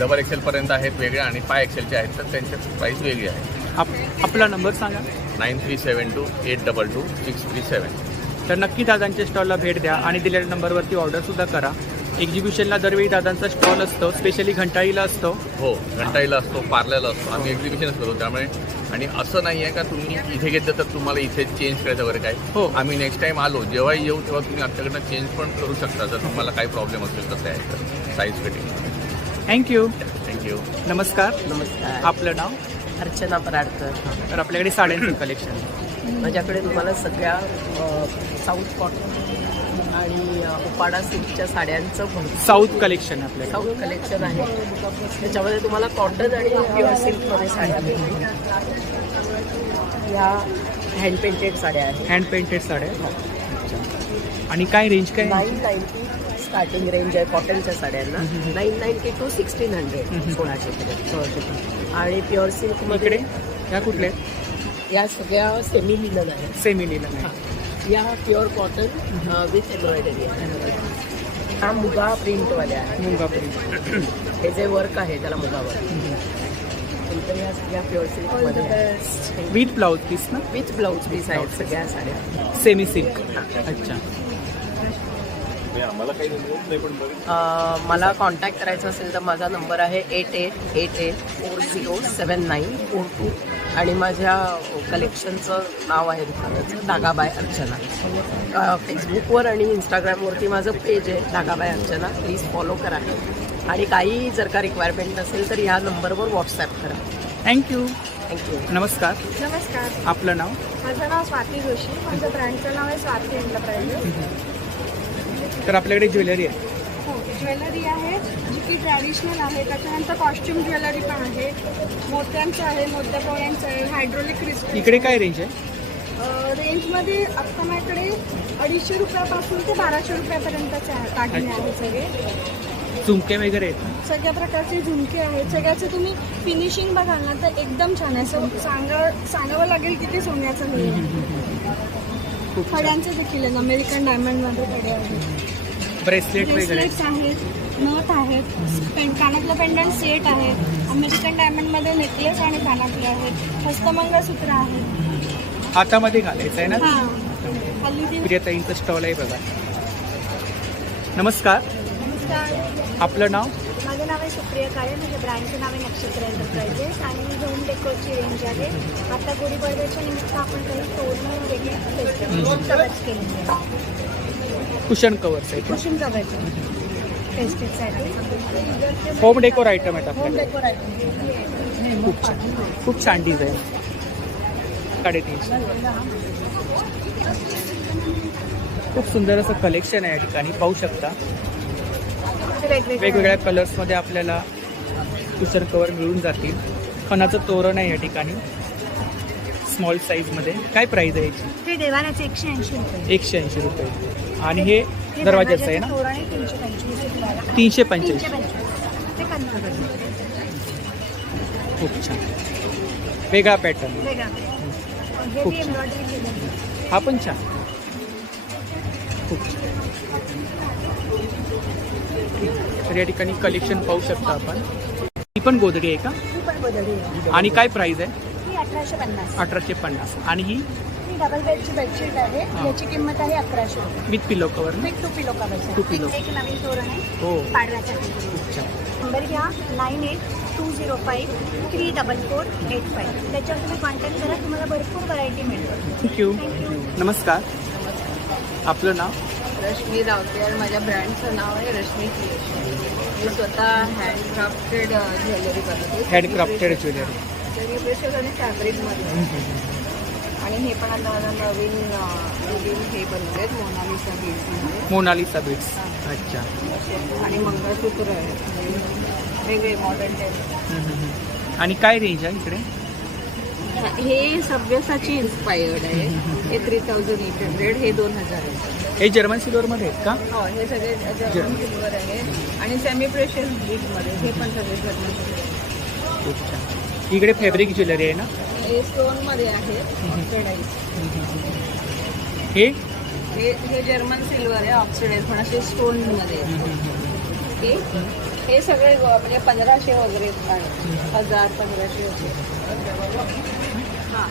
डबल एक्सेल पर्यंत आहेत वेगळ्या आणि 5 एक्सेलचे आहेत. तर त्यांची प्राईस वेगळी आहे. आपला नंबर सांगा. 9372 822 637. तर नक्की दादांच्या स्टॉलला भेट द्या आणि दिलेल्या नंबरवरती ऑर्डर सुद्धा करा. एक्झिबिशनला दरवेळी दादांचा स्टॉल असतो, स्पेशली घंटाळीला असतो. हो घंटाईला असतो, पार्ल्याला असतो. आम्ही एक्झिबिशनच करतो. त्यामुळे आणि असं नाही आहे का तुम्ही इथे घेतलं तर तुम्हाला इथे चेंज करायचं वगैरे काय. हो. आम्ही नेक्स्ट टाइम आलो जेव्हाही येऊ तेव्हा तुम्ही आमच्याकडनं चेंज पण करू शकता जर तुम्हाला काही प्रॉब्लेम असेल तर त्या साईज फिटिंग. थँक्यू. थँक्यू. नमस्कार. नमस्कार. आपलं नाव? अर्चना पराडकर. तर आपल्याकडे साड्यांचं कलेक्शन. माझ्याकडे तुम्हाला सगळ्या साऊथ कॉटन आणि उपाडा सिल्कच्या साड्यांचं साऊथ कलेक्शन आपल्याकडे. साऊथ कलेक्शन आहे. त्याच्यामध्ये तुम्हाला कॉटन आणि प्युअर सिल्कमध्ये साड्या मिळतील. या हँड पेंटेड साड्या आहेत. हँड पेंटेड साड्या. आणि काय रेंज काय? 990 स्टार्टिंग रेंज आहे कॉटनच्या साड्यांना. 990 to 1600 1600. आणि प्युअर सिल्कमध्ये या कुठले? या सगळ्या सेमी लिनन आहेत. सेमी लिनन आहे. या प्युअर कॉटन विथ एम्ब्रॉयडरी आहे. हा मुगा प्रिंटवाल्या आहे. मुंगा प्रिंट. हे जे वर्क आहे त्याला मुगा वर्क. नंतर या सगळ्या प्युअर सिल्कमध्ये विथ ब्लाऊज पीस ना? विथ ब्लाऊज पीस आहेत सगळ्या साड्या. Semi silk. अच्छा. मला कॉन्टॅक्ट करायचं असेल तर माझा नंबर आहे 8888407942 आणि माझ्या कलेक्शनचं नाव आहे दुकानाचं धागा बाय अर्चना. फेसबुकवर आणि इंस्टाग्रामवरती माझं पेज आहे धागा बाय अर्चना. प्लीज फॉलो करा. आणि काही जर का रिक्वायरमेंट असेल तर ह्या नंबरवर व्हॉट्सॲप करा. थँक्यू. थँक्यू. नमस्कार. नमस्कार. आपलं नाव? माझं नाव स्वाती जोशी. माझं ब्रँडचं नाव आहे स्वाती एंटरप्राइजेस. तर आपल्याकडे ज्वेलरी आहे. हो ज्वेलरी आहे जी की ट्रॅडिशनल आहे. त्याच्यानंतर कॉस्ट्युम ज्वेलरी पण आहे. मोत्यांचं आहे, मोत्यापोळ्यांचं आहे, हायड्रोलिक क्रिस्टल. इकडे काय रेंज आहे? रेंजमध्ये आत्ता माझ्याकडे 250 रुपयापासून ते 1200 रुपयापर्यंतचे दागिने आहेत सगळे. झुमके वगैरे आहेत. सगळ्या प्रकारचे झुमके आहेत. सगळ्याचं तुम्ही फिनिशिंग बघाल ना तर एकदम छान आहे. असं सांगावं लागेल की ते सोन्याचं नाही. खड्यांचे देखील आहे. अमेरिकन डायमंडमध्ये खडे आहेत. ब्रेसलेट वगैरे. ब्रेसलेट्स आहेत, नथ आहेत, कानातलं पेंडंट सेट आहे. अमेरिकन डायमंडमध्ये नेकलेस आणि कानातले आहेत. हस्तमंगळसूत्र आहे. हातामध्ये घालायचं आहे ना? हां. हल्ली ती प्रियताईंचं स्टॉल आहे बघा. नमस्कार. नमस्कार. आपलं नाव? माझं नाव आहे सुप्रिया काळे. माझ्या ब्रँडचं नाव आहे नक्षत्र एंटरप्राइजेस आणि होम डेकोरची रेंज आहे. आता गुढीपाडव्याच्या निमित्त आपण काही तोरणं वेगळे कवर्स केलेले आहे. कुशन कवर्स आहे. कुशन कवरचे फेस्टिवसाठी होम डेकोर आयटम आहेत होम आपल्याकडे. Decor item. खूप छान. खूप छान डिझाईन. 350. खूप सुंदर असं कलेक्शन आहे या ठिकाणी पाहू शकता. वेगवेगळ्या कलर्समध्ये आपल्याला कुशन कवर मिळून जातील. खणाचं तोरण आहे या ठिकाणी. स्मॉल साईजमध्ये. काय प्राइस आहे याची? हे देवाऱ्याचे 180 रुपये. 180 रुपये. आणि हे दरवाजाचं आहे ना? 325. ते कंदगड खूप छान. वेगळा पॅटर्न. वेगळा. खूप हे छान. एम्ब्रॉयडरी केलेली. हा पण छान. खूप छान. तर या ठिकाणी कलेक्शन पाहू शकता आपण. ही पण गोदडी आहे का? ही पण बदलली आहे. आणि काय प्राइस आहे? ही 1850. 1850. आणि ही ही डबल बेडची बेडशीट आहे. याची किंमत आहे 1100 रुपये. विथ पिलो कवर ना? With 2 pillow cover. Two pillow. एक नवीन तोरण आहे हो. पाडव्यासाठी. खूप छान. नंबर घ्या 9820534485. त्याच्यावर तुम्ही कॉन्टॅक्ट करा, तुम्हाला भरपूर व्हरायटी मिळेल. थँक्यू. नमस्कार. आपलं नाव? रश्मी रावते आणि माझ्या ब्रँडचं नाव आहे रश्मी क्रिएशन. मी स्वतः हँडक्राफ्टेड ज्वेलरी बनवते. Handcrafted jewellery. सेमी प्रेशर आणि फॅब्रिकमध्ये. आणि हे पण आता नवीन हे बनवलेत मोनालिसा बीड्समध्ये. Mona Lisa beads. अच्छा. आणि मंगळसूत्र आहे वेगळे मॉडर्न टाईप. आणि काय रेंज आहे इकडे? हे सभ्यसाची इन्स्पायर्ड आहे. हे 3800. हे 2000 आहे. हे जर्मन सिल्वरमध्ये आहेत का? हो, हे सगळे जर्मन सिल्वर आहे. आणि सेमी प्रेशियस बीडमध्ये हे पण सगळे जर्मन सिल्वर. खूप छान. इकडे फॅब्रिक ज्वेलरी आहे ना? हे स्टोनमध्ये आहे ऑक्सिडाईज. हे हे जर्मन सिल्वर आहे ऑक्सिडाईज पण असे स्टोनमध्ये. हे सगळे म्हणजे 1500 वगैरे आहे. 1000 1500 वगैरे. हां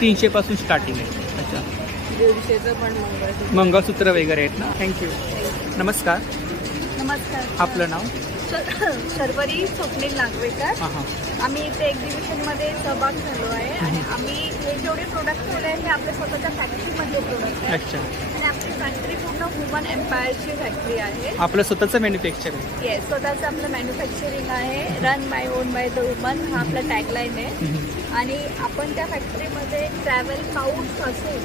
300 पासून स्टार्टिंग आहे. अच्छा. 150चं पण मंगळसूत्र वगैरे आहेत ना? थँक्यू. नमस्कार. नमस्कार. आपलं नाव? शर्वरी स्वप्नील नागवेकर. हां हां. आम्ही इथे एक्झिबिशनमध्ये सहभाग झालो आहे आणि आम्ही हे जेवढे प्रोडक्ट ठेवले आहेत हे आपल्या स्वतःच्या फॅक्टरीमधले प्रोडक्ट आहेत. अच्छा. आणि आपली फॅक्टरी पूर्ण ह्युमन एम्पायरची फॅक्टरी आहे. आपलं स्वतःचं मॅन्युफॅक्चर आहे? येस, स्वतःचं आपलं मॅन्युफॅक्चरिंग आहे. Run by own by the woman हा आपला टॅगलाईन आहे. आणि आपण त्या फॅक्टरीमध्ये ट्रॅव्हल पाऊच असेल,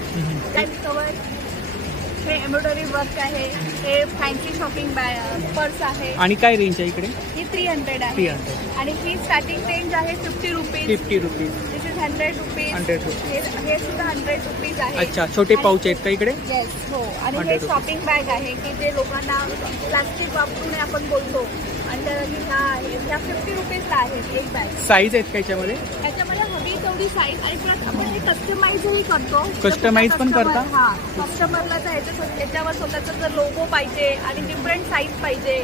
टाईप कवर, हे एम्ब्रॉयडरी वर्क आहे, हे फॅन्सी शॉपिंग पर्स आहे. आणि काय रेंज आहे इकडे? ही 300 आहे. 300. आणि ही स्टार्टिंग रेंज आहे 50 rupees. 50 rupees. This is 100 rupees. 100 rupees. हे सुद्धा 100 रुपीज आहे. अच्छा. छोटे पाऊच आहेत का इकडे? येस, हो. आणि 100 हे रुपीज. शॉपिंग बॅग आहे की जे लोकांना प्लास्टिक वापरून आपण बोलतो. आणि त्या 50 रुपीजला आहेत एक बॅग. साईज आहेत का याच्यामध्ये? त्याच्यामध्ये हवी तेवढी साईज. आणि प्लस आपण हे कस्टमाइजही करतो. कस्टमाइज पण करता? हां, कस्टमरला याच्यावर स्वतःचा जर लोगो पाहिजे आणि डिफरंट साईज पाहिजे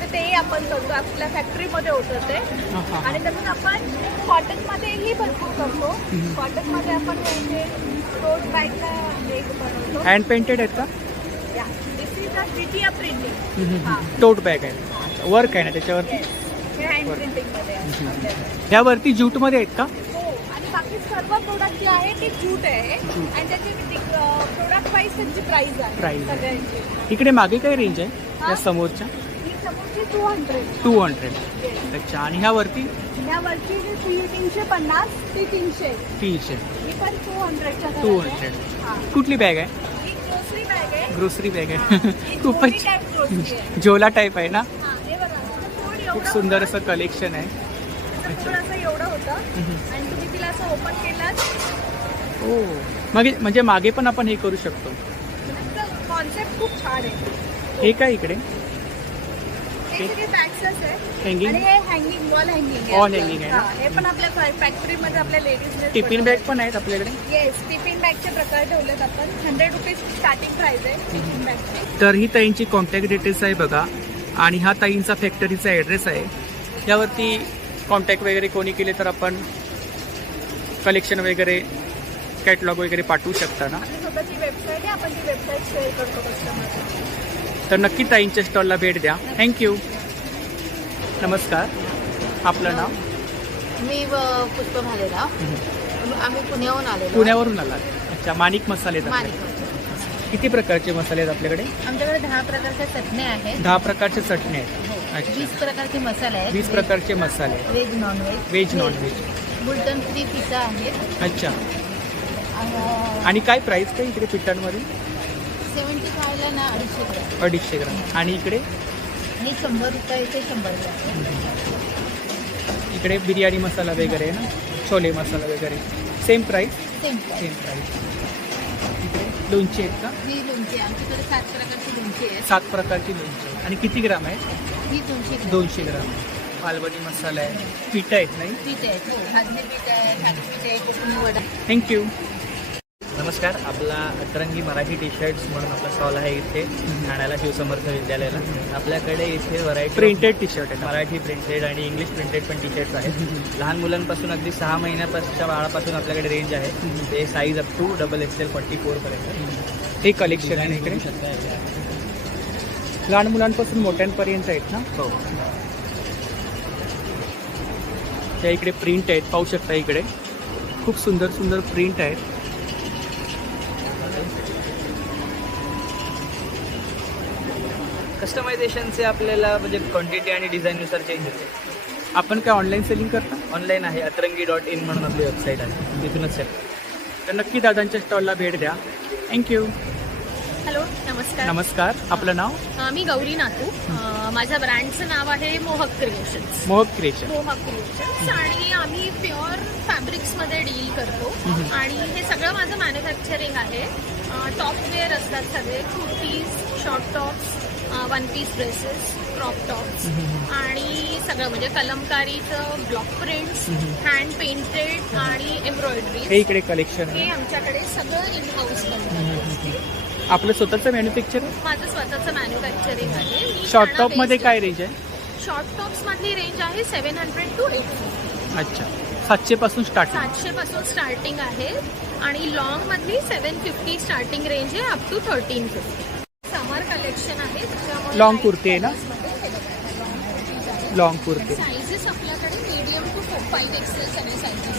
तर तेही आपण करतो. आपल्या फॅक्टरीमध्ये होतं ते. आणि तसंच आपण कॉटनमध्येही भरपूर करतो. कॉटनमध्ये आपण टोट बॅगला एक बनवतो. हँड पेंटेड आहेत का? This is a BTF printing. हां, टोट बॅग आहे. वर्क आहे ना त्याच्यावरती? हे हँड प्रिंटिंगमध्ये आहे. यावरती ज्यूटमध्ये आहेत का? हो. आणि बाकी सर्व प्रोडक्ट जे आहे ते जूट आहे. आणि त्याची प्रोडक्ट वाईज त्यांची प्राइस आहे Price आहे. सगळ्यांची. इकडे मागे काय रेंज आहे त्या समोरच्या? ही समोरची 200. 200. अच्छा. आणि ह्यावरती? ह्यावरची 350 ती 300. 300. ही पण 200च्या 200. हां. कुठली बॅग आहे? ही ग्रोसरी बॅग आहे. ग्रोसरी बॅग ही आहे. जोडी खूपच टाईप ग्रोसरी आहे. झोला टाईप आहे ना? हां, हे बघा. थोडी खूप एवढं सुंदर होतं. असं कलेक्शन आहे. थोडं असं एवढं होतं. आणि तुम्ही तिला असं ओपन केलं हो. म्हणजे मागे पण आपण हे करू शकतो. कॉन्सेप्ट खूप छान आहे. हे काय इकडे? हे सगळे बॅग्सच आहे. Hanging? आणि हे हँगिंग वॉल हँगिंग आहे. Wall आपलं. hanging आहे ना? हां, हे पण आपल्या फॅक्टरीमध्ये आपल्या लेडीजने टिफिन बॅग पण आहेत आपल्याकडे? येस, टिफिन बॅगचे प्रकार ठेवलेत आपण. 100 रुपीज स्टार्टिंग प्राइस आहे टिफिन बॅगची. तर ही ताईंची कॉन्टॅक्ट डिटेल्स आहे बघा. आणि हा ताईंचा फॅक्टरीचा ॲड्रेस आहे. यावरती कॉन्टॅक्ट वगैरे कोणी केले तर आपण कलेक्शन वगैरे कॅटलॉग वगैरे पाठवू शकता ना? आपली स्वतःची वेबसाईट आहे. आपण ती वेबसाईट शेअर करतो कस्टमरला. तर नक्की ताईंच्या स्टॉलला भेट द्या. थँक्यू. नमस्कार. आपलं नाव? मी पुष्प भालेराव. आम्ही पुण्याहून आलेलो. पुण्यावरून आलात? अच्छा. माणिक मसाले आहेत माणिक. आपल्याकडे. किती प्रकारचे मसाले आहेत आपल्याकडे? आमच्याकडे 10 प्रकारच्या चटण्या आहेत. 10 प्रकारचे चटणी आहेत. अच्छा. 20 प्रकारचे मसाले आहेत. 20 प्रकारचे मसाले. Veg non veg. Veg non veg. Gluten free pizza आहेत. अच्छा. आणि काय प्राइस काय इकडे पिठांमध्ये? 75ला ना 250 ग्रॅम. 250 ग्राम. आणि इकडे? हे 100 रुपये ते 100 ग्रॅम. इकडे बिर्याणी मसाला वगैरे आहे ना? छोले मसाला वगैरे same price same same price. इकडे लोणची आहेत का? ही लोणची आहे आमच्याकडे 7 प्रकारची लोणची आहे. 7 प्रकारची लोणची आहे. आणि किती ग्राम आहे? ही 200 200 ग्राम. मालवणी मसाला आहे, पीठ आहेत नाही. पीठ आहे. हो, भाजणी पीठ आहे, थालीपीठ आहे, कोकणी वडा. थँक्यू. नमस्कार. आपला अतरंगी मराठी टी शर्ट्स म्हणून आपला स्टॉल आहे इथे ठाण्याला शिवसमर्थ विद्यालयाला. आपल्याकडे इथे व्हरायटी प्रिंटेड टी शर्ट आहे. मराठी प्रिंटेड आणि इंग्लिश प्रिंटेड पण टी शर्ट्स आहेत. लहान मुलांपासून अगदी 6 महिन्यापासूनच्या बाळापासून आपल्याकडे रेंज आहे. ते साईज अप टू XXL 44 पर्यंत हे कलेक्शन आहे इकडे. लहान मुलांपासून मोठ्यांपर्यंत आहेत ना. हो. त्या इकडे प्रिंट आहेत, पाहू शकता इकडे खूप सुंदर सुंदर प्रिंट आहेत. कस्टमायझेशनचे आपल्याला म्हणजे क्वांटिटी आणि डिझाईननुसार चेंज होते. आपण काय ऑनलाईन सेलिंग करता? ऑनलाईन आहे अतरंगी.in म्हणून आपली वेबसाईट आहे, तिथूनच सेल. तर नक्की दादांच्या स्टॉलला भेट द्या. थँक्यू. हॅलो, नमस्कार. नमस्कार. आपलं नाव? मी गौरी नातू. माझ्या ब्रँडचं नाव आहे मोहक क्रिएशन्स. मोहक क्रिएशन. मोहक क्रिएशन्स आणि आम्ही प्युअर फॅब्रिक्समध्ये डील करतो. आणि हे सगळं माझं मॅन्युफॅक्चरिंग आहे. टॉपवेअर असतात सगळे, kurtis, short tops, one piece dresses, crop tops आणि सगळं म्हणजे कलमकारीचं, ब्लॉक प्रिंट्स, हँड पेंटेड आणि हे एम्ब्रॉयडरी. इकडे कलेक्शन आहे. हे आमच्याकडे सगळं इन हाऊस बनतं. आपलं स्वतःचं मॅन्युफॅक्चर. माझं स्वतःचं मॅन्युफॅक्चरिंग आहे. मी शॉर्ट टॉप ठाणा मध्ये based काय रेंज आहे? शॉर्ट टॉप्स मधली रेंज आहे 700 to 800. अच्छा, 700 पासून स्टार्ट. 700 पासून स्टार्टिंग आहे आणि लॉंग मधली 750 स्टार्टिंग रेंज आहे अप टू 1350. समर कलेक्शन आहे त्याच्यामुळे लॉंग कुर्ती आहे ना? लॉंग कुर्ती. साईजेस आपल्याकडे मीडियम टू 5XL सगळे साईजेस.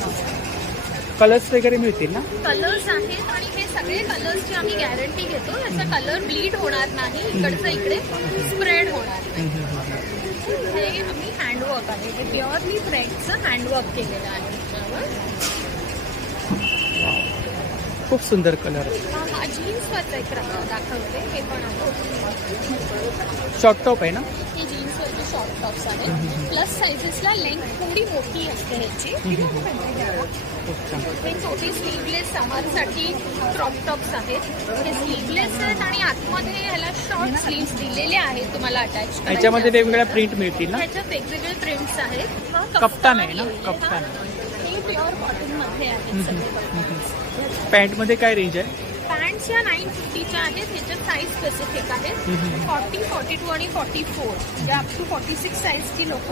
कलर्स वगैरे मिळतील ना? कलर्स आहेत आणि हे सगळे कलर्सची आम्ही गॅरंटी घेतो. याचा कलर ब्लीड होणार नाही, इकडचं इकडे स्प्रेड होणार नाही. हे आम्ही हँडवर्क आहे, हे प्युअरली थ्रेडचं हँडवर्क केलेलं आहे त्याच्यावर. खूप सुंदर कलर आहे. हा जीन्सवरचा एक दाखवते, हे पण आहे. शॉर्ट टॉप आहे ना? हे जीन्सवरचे शॉर्ट टॉप्स आहेत. प्लस सायझेसला लेंथ थोडी मोठी असते ह्याची. हे छोटी स्लीवलेस समरसाठी क्रॉप टॉप्स आहेत. हे स्लीवलेस आहेत आणि आतमध्ये ह्याला शॉर्ट स्लीव्स दिलेले आहेत तुम्हाला अटॅच. याच्यामध्ये वेगवेगळ्या प्रिंट मिळतील ना? ह्याच्यात वेगवेगळे प्रिंट्स आहेत. हा कफ्तान आहे ना? येईल. कफ्तान. हे प्युअर कॉटन मध्ये आहेत सगळे. पॅन्ट मध्ये काय रेंज आहे? पॅन्ट्स या 950च्या आहेत. ह्याच्यात साईज स्पेसिफिक आहेत. 40, 42 आणि 44 या अप टू 46 साईजची लोक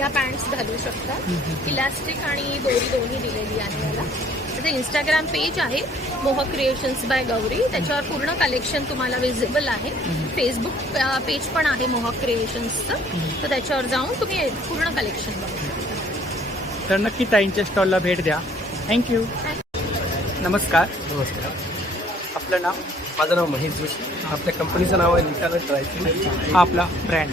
या पॅन्ट्स घालू शकतात. इलास्टिक आणि दोरी दोन्ही दिलेली आहे याला. त्याचं इंस्टाग्राम पेज आहे मोहक क्रिएशन्स बाय गौरी. त्याच्यावर पूर्ण कलेक्शन तुम्हाला विजिबल आहे. फेसबुक पेज पण आहे मोहक क्रिएशन्सचं, तर त्याच्यावर जाऊन तुम्ही पूर्ण कलेक्शन बघा. तर नक्की ताईंच्या स्टॉलला भेट द्या. थँक्यू. नमस्कार. नमस्कार. आपलं नाव? माझं नाव महेश जोशी. आपल्या कंपनीचं नाव आहे लिकानट ड्रायफ्रूट. हा आपला ब्रँड.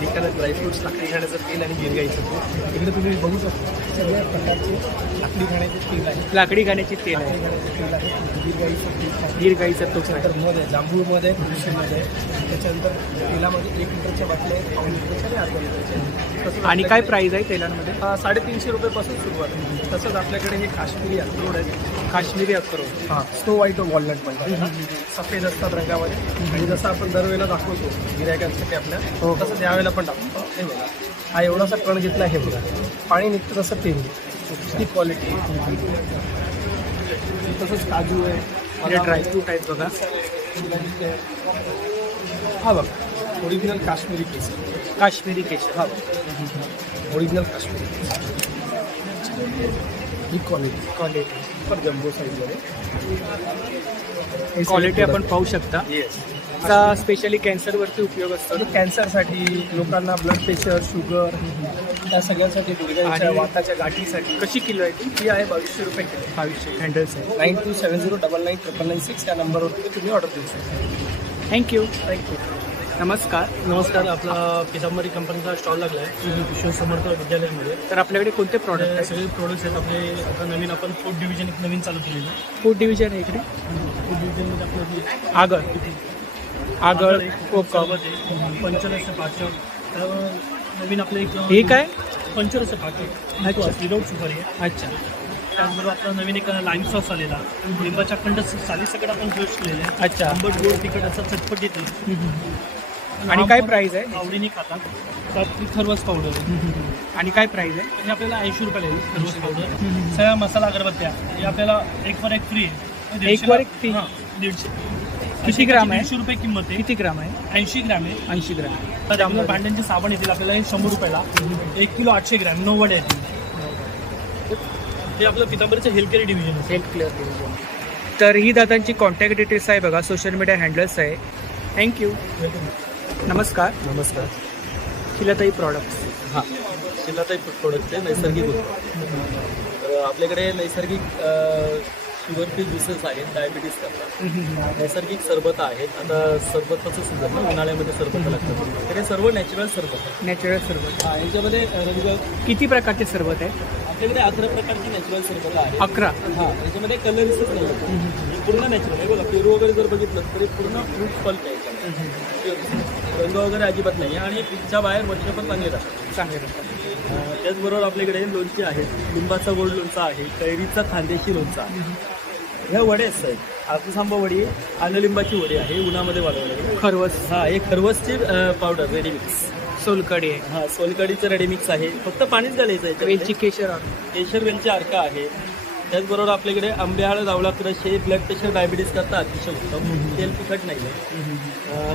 लिकानट ड्रायफ्रुट्स, लाकडी खाण्याचं तेल आणि गिरगाईचं तेल. इकडे तुम्ही बघू शकता सगळ्या प्रकारचे लाकडी खाण्याचे तेल आहे. लाकडी खाण्याची तेल आहे. तेल आहे, गिरगाईचं तेल आहे, गिरगाईचं तूप आहे. त्यानंतर मध आहे, जांभूळमध्ये आहे, पुरुषमध्ये आहे. त्याच्यानंतर तेलामध्ये 1 लिटरच्या बाटल्या आहेत, 1 लिटरच्या आणि अर्धा लिटरच्या. तसंच आणि काय प्राइस आहे तेलांमध्ये? 350 रुपयेपासून सुरुवात आहे. तसंच आपल्याकडे हे काश्मीरी अक्रोड आहेत. काश्मीरी अक्रोड. हां, स्नो व्हाईट वॉलनट म्हणतात. सफेद असतात रंगामध्ये आणि जसं आपण दरवेळेला दाखवतो गिरायकांसाठी आपल्या, तसंच यावेळेला पण दाखवतो. हे बघा, हा एवढासा कण घेतला आहे बघा, पाणी निघतं तसं तेल. ही क्वालिटी. तसंच काजू आहे, ड्रायफ्रूट आहेत बघा. हा बघा, ओरिजिनल काश्मीरी केसर. काश्मीरी केशर. हा, ओरिजिनल काश्मीरी केसर. ही क्वालिटी पर जम्बो साईजमध्ये. क्वालिटी आपण पाहू शकता. येस. त्याचा स्पेशली कॅन्सरवरती उपयोग असतो. कॅन्सरसाठी, लोकांना ब्लड प्रेशर, शुगर, या सगळ्यांसाठी, गुडघ्याच्या वाताच्या गाठीसाठी. कशी किलो आहे ती? ती आहे 2200 रुपये किलो. 2200. हँडल्स आहे. 9270999996 या नंबरवरती तुम्ही ऑर्डर देऊ शकता. थँक्यू. थँक्यू. नमस्कार. नमस्कार. आपला पितांबरी कंपनीचा स्टॉल लागला आहे विश्वसमर्थ विद्यालयामध्ये. तर आपल्याकडे कोणते प्रॉडक्ट आहेत? सगळे प्रोडक्ट्स आहेत आपले. आता नवीन आपण फूड डिव्हिजन एक नवीन चालू केलेलं आहे. फूड डिव्हिजन आहे इकडे. फूड डिव्हिजनमध्ये आपलं आगळ, कोकम, पंचरस, पाचक, त्यावर नवीन आपलं एक हे काय पंचरचं पाकिट विदाउट शुगर आहे. अच्छा. त्याचबरोबर आपलं नवीन एक लाईम सॉस आलेला, लिंबाच्या खंड साली सकट आपण फ्रेश केलेले आहे. अच्छा. आंबट गोड तिखट असं चटपट येते. आणि काय प्राइस आहे? आवडीने खातात. त्यात खरवस पावडर आहे. आणि काय प्राइस आहे? हे आपल्याला 80 रुपयाला येईल खरवस पावडर. सगळ्या मसाला अगरबत्त्या हे आपल्याला एक वर एक फ्री आहे. एक वर एक free? हां 150. किती ग्राम आहे? 150 रुपये किंमत आहे. किती ग्राम आहे? 80 ग्राम आहे. 80 ग्राम. तर आपल्याला भांड्यांचे साबण येतील आपल्याला हे 100 रुपयाला. 1 किलो 800 ग्रॅम 9 वड्या येतील. हे आपलं पितांबरीचं हेल्थ केअर डिव्हिजन आहे. Health clear division. तर ही दादांची कॉन्टॅक्ट डिटेल्स आहे बघा, सोशल मीडिया हँडल्स आहे. थँक्यू. नमस्कार. नमस्कार. शिलाताई प्रॉडक्ट्स. हां शिलाताई प्रोडक्ट आहे नैसर्गिक तर आपल्याकडे नैसर्गिक शुगर फ्री ज्युसेस आहेत, डायबिटीज करतात. नैसर्गिक सरबत आहेत. आता सरबताचं सीझन ना, उन्हाळ्यामध्ये सरबत लागतात. तर हे सर्व नॅचरल सरबत. नॅचरल सरबत. हां याच्यामध्ये रंग किती प्रकारचे सरबत आहे? आपल्याकडे 11 प्रकारची नॅचरल सरबत आहे. 11. हां याच्यामध्ये कलर्सच नाही आहे. पूर्ण नॅचरल आहे. बघा पेरू वगैरे जर बघितलं तरी पूर्ण फ्रूट पल्प आहे याच्यामध्ये. रंग वगैरे अजिबात नाही आहे आणि फ्रीजच्या बाहेर वर्ष पण चांगले राहतात. चांगले राहतात. त्याचबरोबर आपल्याकडे लोणची आहेत. लिंबाचा गोड लोणचा आहे, कैरीचा खांदेशी लोणचा आहे. ह्या वड्याच आहेत. हापूस आंबा वडी, आलं लिंबाची वडी आहे, उन्हामध्ये वाळवलेली. खरवस. हां हे खरवसची पावडर रेडीमिक्स. सोलकडी आहे. हां सोलकडीचं रेडीमिक्स आहे. फक्त पाणीच घालायचं आहे. वेलची केशर. केशर वेलची अर्का आहे. त्याचबरोबर आपल्याकडे आंबे हळद आवळा क्रश हे ब्लड प्रेशर डायबिटीस करता अतिशय उत्तम. तेल तिखट नाही आहे.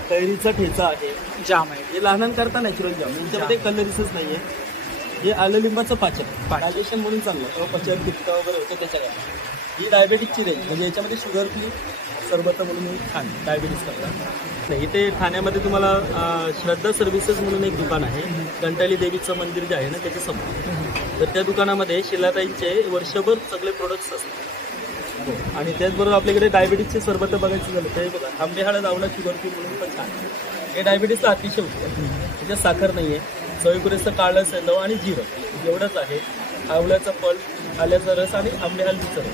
कैरीचा ठेचा आहे. जाम आहे. हे लहानांकरता नॅचरल जाम. यांच्यामध्ये कलरीसच नाही आहे. हे आलं लिंबाचं पाचक डायजेशन म्हणून चांगलं पचन पित्त वगैरे होतं त्याच्या. ही डायबेटिकची रेंज म्हणजे याच्यामध्ये शुगर फ्री सरबत म्हणून छान डायबिटीस करतात. नाही इथे ठाण्यामध्ये तुम्हाला श्रद्धा सर्व्हिसेस म्हणून एक दुकान आहे. कंटाळी देवीचं मंदिर जे आहे ना त्याच्या समोर. तर त्या दुकानामध्ये शिलाताईंचे वर्षभर सगळे प्रोडक्ट्स असतात. आणि त्याचबरोबर आपल्याकडे डायबिटीसचे सरबत बघायचं झालं तर बघा आंबे हळद आवळा शुगर फ्री म्हणून पण छान. हे डायबिटीसचं अतिशय उत्तम. त्याच्यात साखर नाही आहे. चवीपुरेचं काळं सेंदव आणि जिरं एवढंच आहे. आवळ्याचा फळ, आल्याचा रस आणि आंबे हळदीचा रस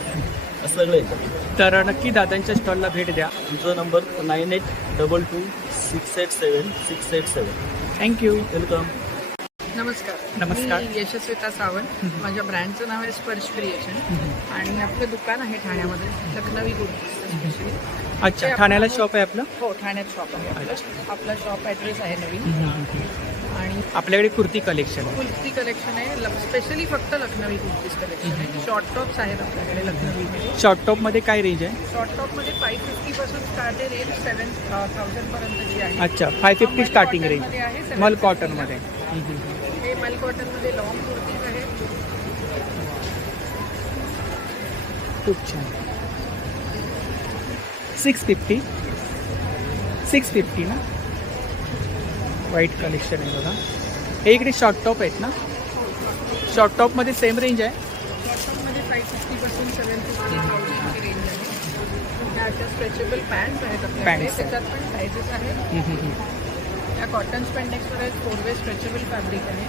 असं सगळं येतं. तर नक्की दादांच्या स्टॉलला भेट द्या. तुमचा नंबर 9822687687. थँक्यू. वेलकम. नमस्कार. नमस्कार. मी यशस्विता सावंत. माझ्या ब्रँडचं नाव आहे स्पर्श क्रिएशन आणि आपलं दुकान आहे ठाण्यामध्ये लखनवी गुड. अच्छा. ठाण्याला शॉप आहे आपलं? हो ठाण्यात शॉप आहे आपलं. आपला शॉप ॲड्रेस आहे नवीन. आणि आपल्याकडे कुर्ती कलेक्शन आहे. कुर्ती कलेक्शन आहे स्पेशली फक्त लखनवी कुर्तीज कलेक्शन आहे. शॉर्ट टॉप्स आहेत आपल्याकडे लखनवीमध्ये. शॉर्ट टॉपमध्ये काय रेंज आहे? शॉर्ट टॉपमध्ये 550 पासून स्टार्ट आहे रेंज 7,000 पर्यंतची आहे. अच्छा. 550 स्टार्टिंग रेंज. मध्ये आहे मल कॉटनमध्ये. हे मल कॉटनमध्ये लॉंग कुर्तीज आहेत. खूप छान. 650 ना. व्हाईट कलेक्शन आहे बघा. हे इकडे शॉर्ट टॉप आहेत ना. शॉर्ट टॉपमध्ये सेम रेंज आहे. शॉर्ट टॉपमध्ये 550 पासून 750,000 ची रेंज आहे. त्या अशा स्ट्रेचेबल पॅन्ट्स आहेत आपल्याकडे. Pants. त्याच्यात पण साईजेस आहेत. या कॉटन स्पॅन्डेक्सवर आहेत. 4 वे स्ट्रेचेबल फॅब्रिक आहे.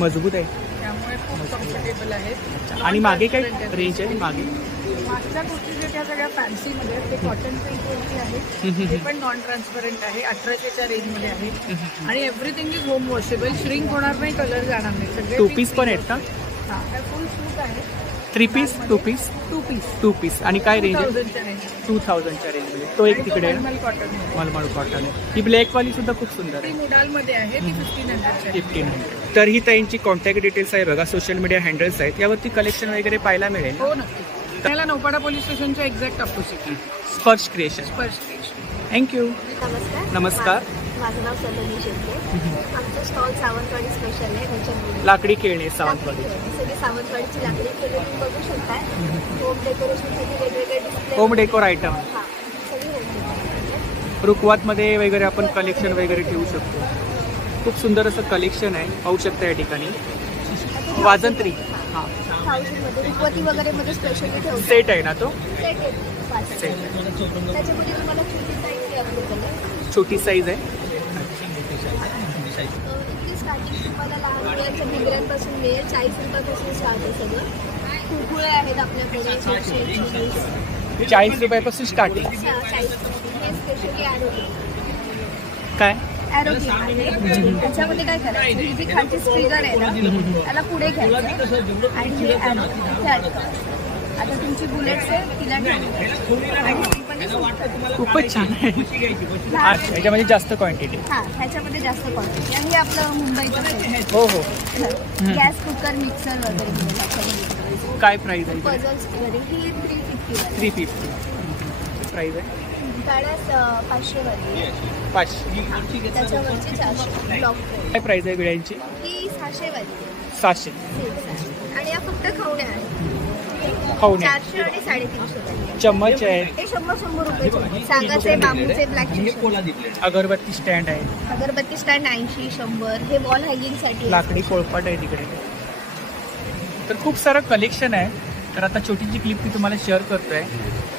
मजबूत आहे. त्यामुळे खूप कम्फर्टेबल आहेत. आणि मागे काय रेंज आहे? मागे मागच्या कुर्ती ज्या त्या सगळ्या फॅन्सीमध्ये आहेत ते कॉटन प्रिंटवरती आहे. ते पण नॉन ट्रान्सपरंट आहे. 1800च्या रेंजमध्ये आहे. आणि everything is home washable. Shrink होणार नाही, कलर जाणार नाही. सगळे 2 पीस पण आहेत का? हां त्या फुल सूट आहे. 3 पीस 2 पीस 2 पीस 2 पीस. आणि काय रेंज आहे? 2000च्या रेंज. 2000च्या रेंजमध्ये. तो एक तिकडे आहे. मलमल कॉटन मलमल कॉटन आहे. ही ब्लॅकवाली सुद्धा खूप सुंदर ती आहे. मुडालमध्ये आहे. ती 1500ची आहे. 1500. तर ही ताईंची कॉन्टॅक्ट डिटेल्स आहे बघा, सोशल मीडिया हँडल्स आहेत. यावरती कलेक्शन वगैरे पाहायला मिळेल. हो नक्की. त्याला नौपाडा पोलीस स्टेशनच्या एक्झॅक्ट अपोजिट स्पर्श क्रिएशन. स्पर्श क्रिएशन. थँक्यू. नमस्कार. नमस्कार. माझं नाव सलोनी शेट्टे. आमचं स्टॉल सावंतवाडी स्पेशल आहे. ह्याच्यामध्ये लाकडी खेळणे सावंतवाडी. सगळी सावंतवाडीची लाकडी खेळणी तुम्ही बघू शकता. होम डेकोरेशनसाठी वेगवेगळे डिस्प्ले. Home decor item. हां सगळी होम डेकोरेशन. रुखवातमध्ये वगैरे आपण कलेक्शन वगैरे ठेवू शकतो. खूप सुंदर असं कलेक्शन आहे, पाहू शकता या ठिकाणी. वाजंत्री. हां. 1000मध्ये रुखवती वगैरे मध्ये स्पेशली ठेवतो. सेट आहे ना तो? सेट आहे. त्याच्यामध्ये तुम्हाला छोटी साईज अवेलेबल आहे. छोटी साईज आहे. इथली स्टार्टिंग तुम्हाला लहान मुलांच्या भिंगऱ्यांपासून मिळेल. 40 रुपयापासून स्टार्ट आहे सगळं. कुरकुळे आहेत आपल्याकडे 120. 40 रुपयापासून स्टार्टिंग. 40 हे स्पेशली ॲड होतं. काय एरोग्रीन आहे. त्याच्यामध्ये काय करायचं, ही जी खालची स्ट्रिगर आहे ना त्याला पुढे घ्यायचं आणि हे arrow इथे अडकवायचं. आता तुमची बुलेट्स आहे तिला ठेवून आणि सिंपली सोडतात. खूपच छान आहे. अच्छा, याच्यामध्ये जास्त क्वांटिटी. हां, ह्याच्यामध्ये जास्त क्वांटिटी आणि हे आपलं मुंबईचं आहे. हो हो. गॅस कुकर मिक्सर वगैरे काय प्राइस आहे? पझल्स वगैरे ही 350 350 प्राइस आहे. गाड्या 500 वाली 500. त्याच्यावरची 400 ब्लॉक काय प्राइस आहे विड्यांची? ही 600 वाली 700. आणि या फक्त खवण्या आहेत. खवण्या. 400 आणि 350 वाली. चम्मच आहे. हे 100 रुपये. सागाचे, बांबूचे, ब्लॅक अगरबत्ती स्टँड आहे. अगरबत्ती स्टँड 80, 100. हे वॉल हँगिंग साठी लाकडी पोळपाट आहे तिकडे. तर खूप सारं कलेक्शन आहे. तर आता छोटीची क्लिप मी तुम्हाला शेअर करतोय.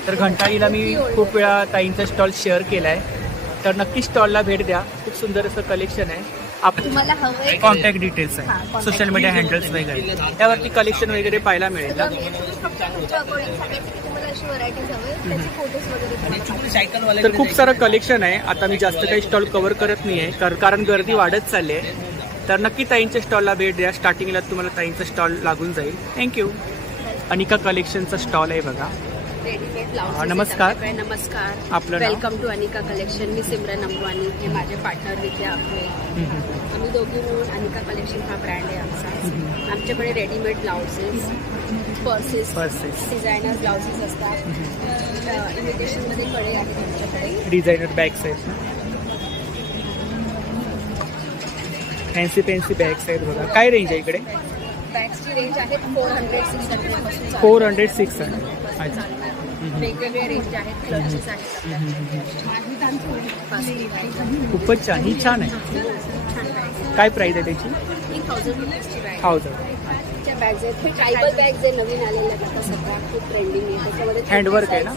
तर घंटाळीला मी खूप वेळा ताईंचा स्टॉल शेअर केला आहे. तर नक्की स्टॉलला भेट द्या. खूप सुंदर असं कलेक्शन आहे. तुम्हाला हवंय कॉन्टॅक्ट डिटेल्स हां, आहे, contact सोशल मीडिया हँडल्स वगैरे त्यावरती कलेक्शन वगैरे पाहायला मिळेल. फक्त तुमच्या अकॉर्डिंग सांगायचं की तुम्हाला अशी व्हरायटीज हवे, त्याचे फोटोज वगैरे. तर खूप सारं कलेक्शन आहे. आता मी जास्त काही स्टॉल कव्हर करत नाही आहे कारण गर्दी वाढत चालली आहे. तर नक्की ताईंच्या स्टॉलला भेट द्या. स्टार्टिंगला तुम्हाला ताईंचा स्टॉल लागून जाईल. थँक्यू. अनिका कलेक्शनचा स्टॉल आहे बघा. Readymade blouse. नमस्कार. नमस्कार. आपलं नाव? Welcome to Anika collection. मी सिमरन अंबानी, हे माझे पार्टनर विद्या आपले. आम्ही दोघी मिळून अनिका कलेक्शन हा ब्रँड आहे आमचा. आमच्याकडे readymade blouses, purses, designer blouses असतात. इमिटेशनमध्ये कडे आहेत आमच्याकडे. डिझायनर बॅग्स आहेत ना, फॅन्सी बॅग्स आहेत बघा. काय रेंज आहे इकडे? बॅग्सची रेंज आहे 400-600 पासून. 400-600. अच्छा. वेगवेगळे रेंज आहेत, क्लचेस आहेत. खूपच छान. ही छान आहे. काय प्राइस आहे त्याची? ही 1000 रुपीजची बॅग. 1000. च्या बॅग्स आहेत. हे ट्रायबल बॅग्स आहे, नवीन आलेल्या आहेत आता सध्या, खूप ट्रेंडिंग आहे. त्याच्यामध्ये हँडवर्क आहे ना?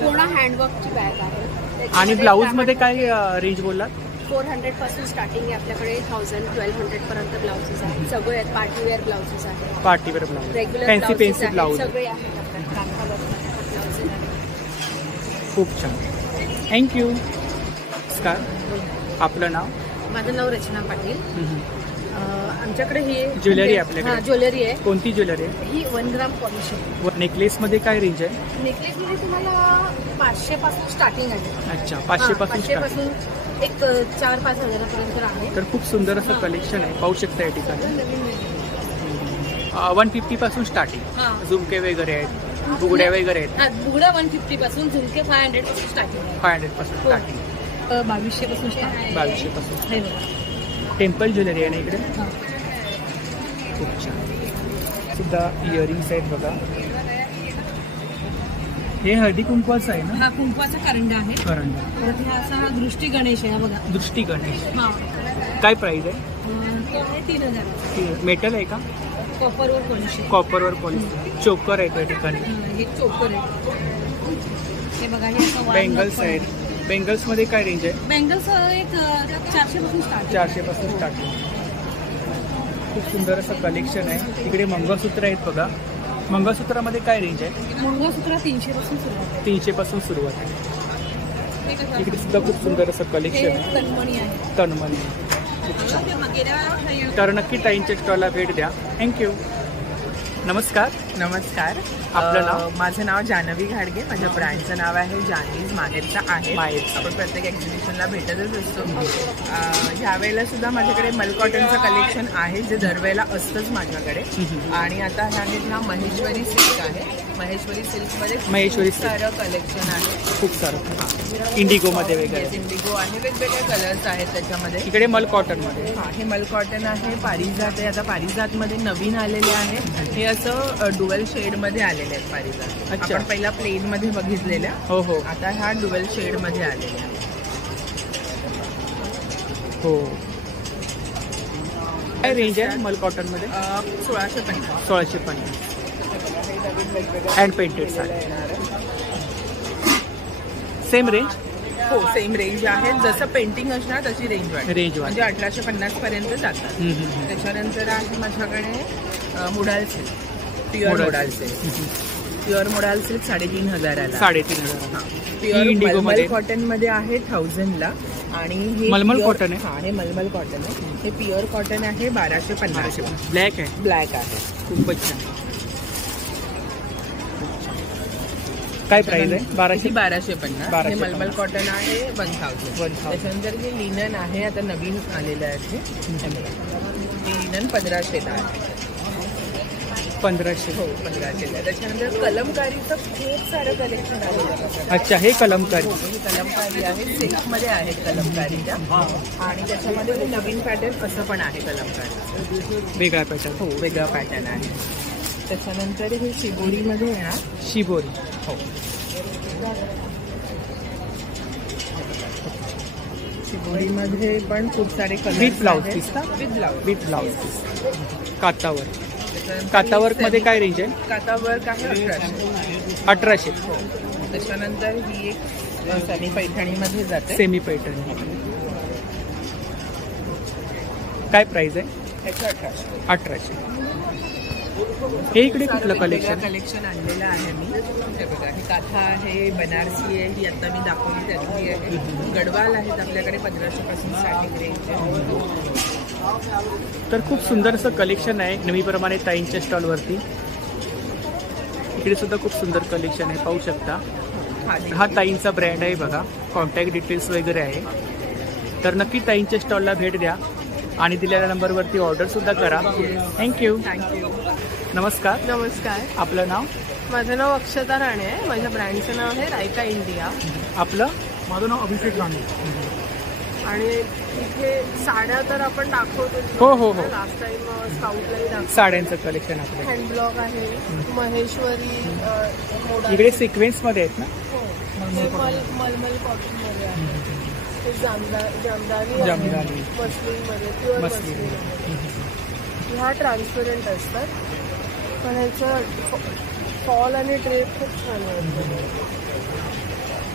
पूर्ण हँडवर्कची बॅग आहे. आणि ब्लाऊज मध्ये काय रेंज बोललात? 400 पासून स्टार्टिंग आहे आपल्याकडे. 1000-1200 पर्यंत ब्लाउजेस आहेत. सगळे आहेत. पार्टीवेअर ब्लाउजेस आहेत, partywear blouse, regular fancy blouse. सगळे आहेत आपल्याकडे. खूप छान. थँक्यू. नमस्कार. आपलं नाव? माझं नाव रचना पाटील. आमच्याकडे ही ज्वेलरी आहे आपल्याकडे? हां, ज्वेलरी आहे. कोणती ज्वेलरी आहे? ही 1 ग्राम पॉलिश आहे. नेकलेस मध्ये काय रेंज आहे? नेकलेसमध्ये तुम्हाला 500 पासून स्टार्टिंग आहे. अच्छा, 500 पासून 500 पासून एक 4-5 हजारापर्यंत आहे. तर खूप सुंदर असं कलेक्शन आहे, पाहू शकता या ठिकाणी. 150 पासून स्टार्टिंग. झुमके वगैरे आहेत, बुगड्या वगैरे आहेत. बुगडा 150 पासून, झुमके 500 पासून स्टार्टिंग आहे. 500 पासून स्टार्टिंग. 2200 पासून स्टार्टिंग. 2200 पासून. टेम्पल ज्वेलरी आहे ना इकडे. खूप छान. सुद्धा इयरिंग्स आहेत बघा. हे हळदी कुंकवाचं आहे ना? हा कुंकवाचा करंडा आहे. करंडा. परत हा असा हा दृष्टी गणेश आहे, हा बघा. दृष्टी गणेश. हा, काय प्राइस आहे? तो आहे 3000. मेटल आहे का? कॉपरवर पॉलिश आहे. कॉपरवर पॉलिश. चोकर आहे त्या ठिकाणी. हे चोकर आहे. हे बघा, हे असं बेंगल्स आहेत. बेंगल्स मध्ये काय रेंज आहे? बेंगल्स एक 400 पासून स्टार्ट. 400 पासून स्टार्टिंग. खूप सुंदर असं कलेक्शन आहे. तिकडे मंगळसूत्र आहेत बघा. मंगळसूत्रामध्ये काय रेंज आहे? मंगळसूत्र 300 पासून सुरुवात आहे. 300 पासून सुरुवात आहे. इकडे सुद्धा खूप सुंदर असं कलेक्शन आहे. तन्मणी आहे. तन्मणी. खूप छान. तर नक्की ताईंच्या स्टॉलला भेट द्या. थँक्यू. नमस्कार. नमस्कार. आपलं नाव? माझं नाव जानवी घाडगे. माझ्या ब्रँडचं नाव आहे जानवीज माहेरचा आहे. माहेरचा. आपण प्रत्येक एक्झिबिशनला भेटतच असतो. ह्या वेळेला सुद्धा माझ्याकडे मल कॉटनचं कलेक्शन आहे, जे दरवेळेला असतंच माझ्याकडे. आणि आता हा महेश्वरी सिल्क आहे. महेश्वरी सिल्कमध्ये महेश्वरी खूप सारं कलेक्शन आहे. खूप सारं इंडिगो मध्ये वगैरे. इंडिगो आहे, वेगवेगळे कलर्स आहेत त्याच्यामध्ये. इकडे मल कॉटन मध्ये. हा, हे मल कॉटन आहे. पारिजात आहे. आता पारिजात मध्ये नवीन आलेले आहे. हे असं डुअल शेड मध्ये आलेले आहेत पारिजात. अच्छा. आपण पहिला प्लेन मध्ये बघितलेल्या. हो हो. आता ह्या डुअल शेड मध्ये आलेल्या आहेत. हो. काय रेंज आहे मल कॉटन मध्ये? 1650. 1650. Hand painted sari. Same range? हो, सेम रेंज आहे. जसं पेंटिंग असणार तशी रेंज वाढते. रेंज म्हणजे 1850 पर्यंत जातात. त्याच्यानंतर आहे माझ्याकडे मुडाल silk. Pure मुडाल silk. Pure मुडाल silk 3500 ला. 3500. प्युअर इंडिगो मल मध्ये कॉटन मध्ये आहे 1000 ला. आणि हे मलमल pure- cotton आहे? हा, हे मलमल कॉटन आहे. हे प्युअर कॉटन आहे 1250. ब्लॅक आहे, ब्लॅक आहे. खूपच छान. काय प्राइस आहे? 1200. 1250. 1250. हे मलमल कॉटन आहे 1000. त्याच्यानंतर हे लिनन आहे, आता नवीन आलेलं आहे हे बघा. हे लिनन 1500 आहे. 1500. हो 1500 आहे. त्याच्यानंतर कलमकारीचं खूप सारं कलेक्शन आलेलं आहे. अच्छा, हे कलमकारी. ही कलमकारी आहे, सिल्कमध्ये आहेत कलमकारीच्या. आणि त्याच्यामध्ये हे नवीन पॅटर्न असं पण आहे कलमकारी. वेगळा पॅटर्न. हो वेगळा पॅटर्न आहे. त्याच्यानंतर हे शिबोरीमध्ये येणार. शिबोरी. हो शिबोरीमध्ये पण खूप सारे कलर With blouse piece का? With blouse. With blouse. कातावर. कातावर्क मध्ये काय रेंज आहे? कातावर्क आहे 1800. 1800. त्याच्यानंतर ही एक सनी पैठणीमध्ये जाते. Semi pattern. काय प्राइस आहे? ह्याचं 1800. 1800. हे इकडे कुठलं कलेक्शन? कलेक्शन आणलेलं आहे मी. हे बघा, ही काथा आहे, बनारसी आहे, ही आता मी दाखवली त्यातली आहे. गडवाल आहेत आपल्याकडे 1500 पासून स्टार्टिंग रेंज आहे. तर खूप सुंदर असं कलेक्शन आहे नेहमीप्रमाणे ताईंच्या स्टॉलवरती. इकडे सुद्धा खूप सुंदर कलेक्शन आहे, पाहू शकता. हा ताईंचा ब्रँड आहे बघा. कॉन्टॅक्ट डिटेल्स वगैरे आहे. तर नक्की ताईंच्या स्टॉलला भेट द्या आणि दिलेल्या नंबरवरती ऑर्डर सुद्धा करा. थँक्यू. थँक्यू. नमस्कार. नमस्कार, आपलं नाव? माझं नाव अक्षता राणे आहे. माझ्या ब्रँडचं नाव आहे रायका इंडिया. आपलं? माझं नाव अभिषेक राणे. आणि इथे साड्या तर आपण दाखवतो. हो, हो, हो. लास्ट टाइम स्काउटलाही दाखवतो. साड्यांचं कलेक्शन आपलं. हँडब्लॉक आहे, महेश्वरी मोडा. इकडे सिक्वेन्समध्ये आहेत ना? हो. हे मलमल कॉटनमध्ये आहे. हे जामदानी जामदानी. मस्लिनमध्ये, प्युअर मस्लिन. मस्लिन. ह्या ट्रान्सपरंट असतात, पण ह्याचं फॉल आणि ड्रेप खूप छान वाटतं.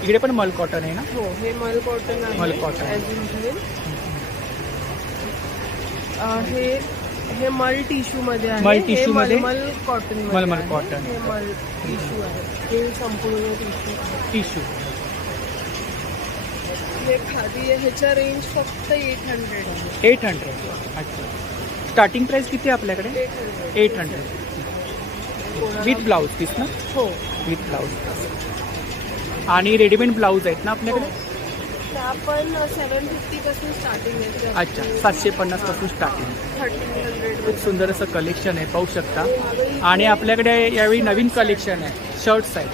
इकडे पण मल कॉटन आहे ना? हो, हे मल कॉटन आहे. मल कॉटन. As usual. हे मल टिश्यू मध्ये आहे. मल टिश्यू मध्ये? मलमल कॉटन. मलमल कॉटन. हे मल टिश्यू आहे. हे संपूर्ण टिश्यू. हे खादी आहे. ह्याच्या रेंज फक्त 800 आहे. 800. अच्छा. स्टार्टिंग प्राइस किती आहे आपल्याकडे? 800. विथ ब्लाऊज पीस ना? हो. With blouse. आणि रेडीमेड ब्लाऊज आहेत ना आपल्याकडे? त्या पण 750 पासून स्टार्टिंग आहे. अच्छा, 750 पासून स्टार्टिंग. 1300. खूप सुंदर असं कलेक्शन आहे, पाहू शकता. आणि आपल्याकडे यावेळी नवीन कलेक्शन आहे. शर्ट्स आहेत,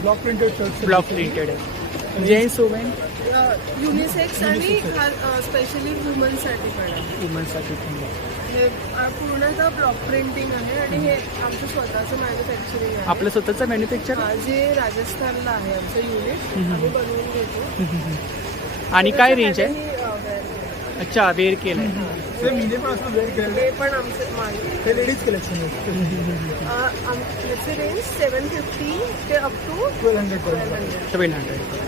block printed shirt. Block printed आहे. जेंट्स वुमेन युनिसेक्स आणि स्पेशली वुमनसाठी पण आहे. वुमनसाठी पण. हे पूर्णतः ब्लॉक प्रिंटिंग आहे आणि हे आमचं स्वतःचं मॅन्युफॅक्चरिंग आहे. आपलं स्वतःचं मॅन्युफॅक्चर? जे राजस्थानला आहे आमचं युनिट. आम्ही बनवून घेतो. आणि काय रेंज आहे? अच्छा, वेअर केलं आहे. मी पण असं वेअर केलं. हे पण आमचे मागे. हे लेडीज कलेक्शन आहे. आमचे रेंज 750 ते अप टू 1200. 1200.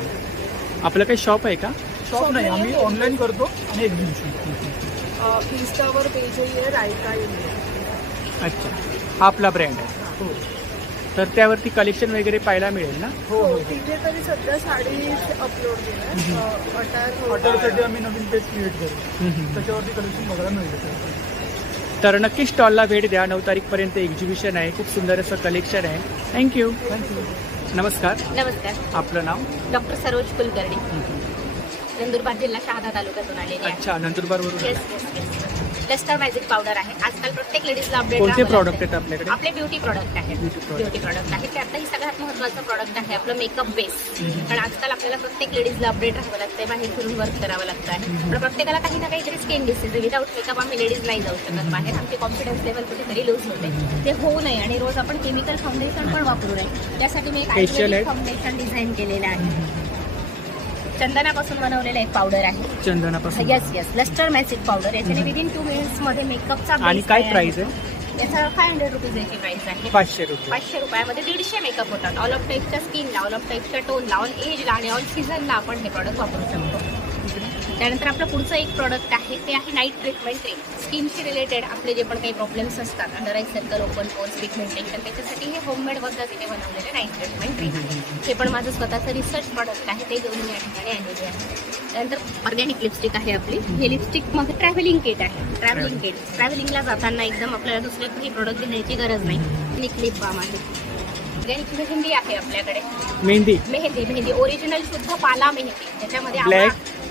आपलं काही शॉप आहे का? शॉप नाही, आम्ही ऑनलाईन करतो आणि एक्झिबिशन. इन्स्टावर पेजही आहे रायका इंडिया. अच्छा, हा आपला ब्रँड आहे. हो. तर त्यावरती कलेक्शन वगैरे पाहायला मिळेल ना? हो, तिथे तरी सध्या साडी अपलोड केलं. अटारसाठी आम्ही नवीन पेज क्रिएट करू. त्याच्यावरती कलेक्शन बघायला मिळेल. तर नक्की स्टॉलला भेट द्या. 9 तारीखपर्यंत एक्झिबिशन आहे. खूप सुंदर असं कलेक्शन आहे. थँक्यू. नमस्कार. नमस्कार. आपलं नाव? डॉक्टर सरोज कुलकर्णी, नंदुरबार जिल्हा शहादा तालुक्यातून आलेली आहे. अच्छा, नंदुरबारवरून. Yes yes yes. Lustre magic powder आहे. आजकाल प्रत्येक लेडीजला अपडेट. कोणते प्रॉडक्ट आहेत आपल्याकडे? आपले ब्युटी प्रॉडक्ट आहेत. ब्युटी प्रॉडक्ट आहे. त्यातही सगळ्यात महत्त्वाचं प्रॉडक्ट आहे आपलं मेकअप बेस. कारण आजकाल आपल्याला प्रत्येक लेडीजला अपडेट राहावं लागतंय, बाहेर फिरून वर्क करावं लागतं आहे. पण प्रत्येकाला काही ना काहीतरी स्किन डिसीज. विदाऊट मेकअप आम्ही लेडीज नाही जाऊ शकत बाहेर. आमची कॉन्फिडन्स लेवल कुठेतरी लूज होते. ते होऊ नये आणि रोज आपण केमिकल फाउंडेशन पण वापरू नये. त्यासाठी मी एक आयुर्वेदिक फाउंडेशन डिझाईन केलेलं आहे. चंदनापासून बनवलेलं एक पावडर आहे. चंदनापासून? Yes yes. Lustre magic powder. याच्याने विदिन 2 मिनिट्समध्ये मेकअपचा. आणि काय प्राइस आहे? याचा 500 रुपीज याची प्राइस आहे. 500 रुपये. 500 रुपयामध्ये 150 मेकअप होतात. ऑल ऑफ टाईपच्या स्किनला, ऑल ऑफ टाईपच्या टोनला, ऑल एजला आणि ऑल सीझनला आपण हे प्रॉडक्ट वापरू शकतो. त्यानंतर आपलं पुढचं एक प्रोडक्ट आहे ते आहे नाईट ट्रीटमेंट क्रीम. स्किनशी रिलेटेड आपले जे पण काही प्रॉब्लेम्स असतात, under eye circle, open pores, pigmentation, त्याच्यासाठी हे होममेड पद्धतीने बनवलेले नाईट ट्रीटमेंट क्रीम आहे. हे पण माझं स्वतःचं रिसर्च प्रोडक्ट आहे, ते दोन्ही या ठिकाणी आणलेले आहे. त्यानंतर ऑर्गॅनिक लिपस्टिक आहे आपली. हे लिपस्टिकमध्ये ट्रॅव्हलिंग किट आहे. ट्रॅव्हलिंग किट ट्रॅव्हलिंगला जाताना एकदम आपल्याला दुसरे काही प्रोडक्ट घेण्याची गरज नाही. आणि लिप बाम आहे. ऑर्गॅनिक मेहंदी आहे आपल्याकडे. मेहंदी ओरिजिनल शुद्ध पाला मेहंदी. त्याच्यामध्ये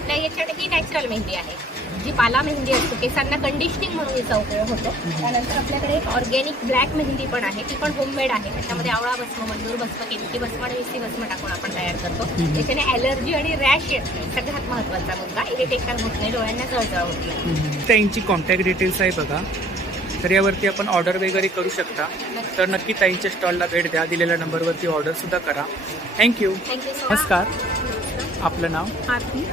नाही, याच्यात ही नॅचरल मेहंदी आहे. जी पाला मेहंदी असते केसांना कंडिशनिंग म्हणून याचा उपयोग होतो. त्यानंतर आपल्याकडे एक ऑर्गॅनिक ब्लॅक मेहंदी पण आहे, ती पण होममेड आहे. त्याच्यामध्ये आवळा भस्म, मंजूर भस्म, केमिकी भस्म आणि विसी भस्म टाकून आपण तयार करतो. त्याच्याने ॲलर्जी आणि रॅश येत नाही. सगळ्यात महत्त्वाचा मुद्दा, इरिटेशन होत नाही, डोळ्यांना जळजळ होत नाही. त्यांची कॉन्टॅक्ट डिटेल्स आहे बघा, तर यावरती आपण ऑर्डर वगैरे करू शकता. तर नक्की ताईंच्या स्टॉलला भेट द्या. दिलेल्या नंबरवरती ऑर्डरसुद्धा करा. थँक्यू. नमस्कार, आपलं नाव? आरती.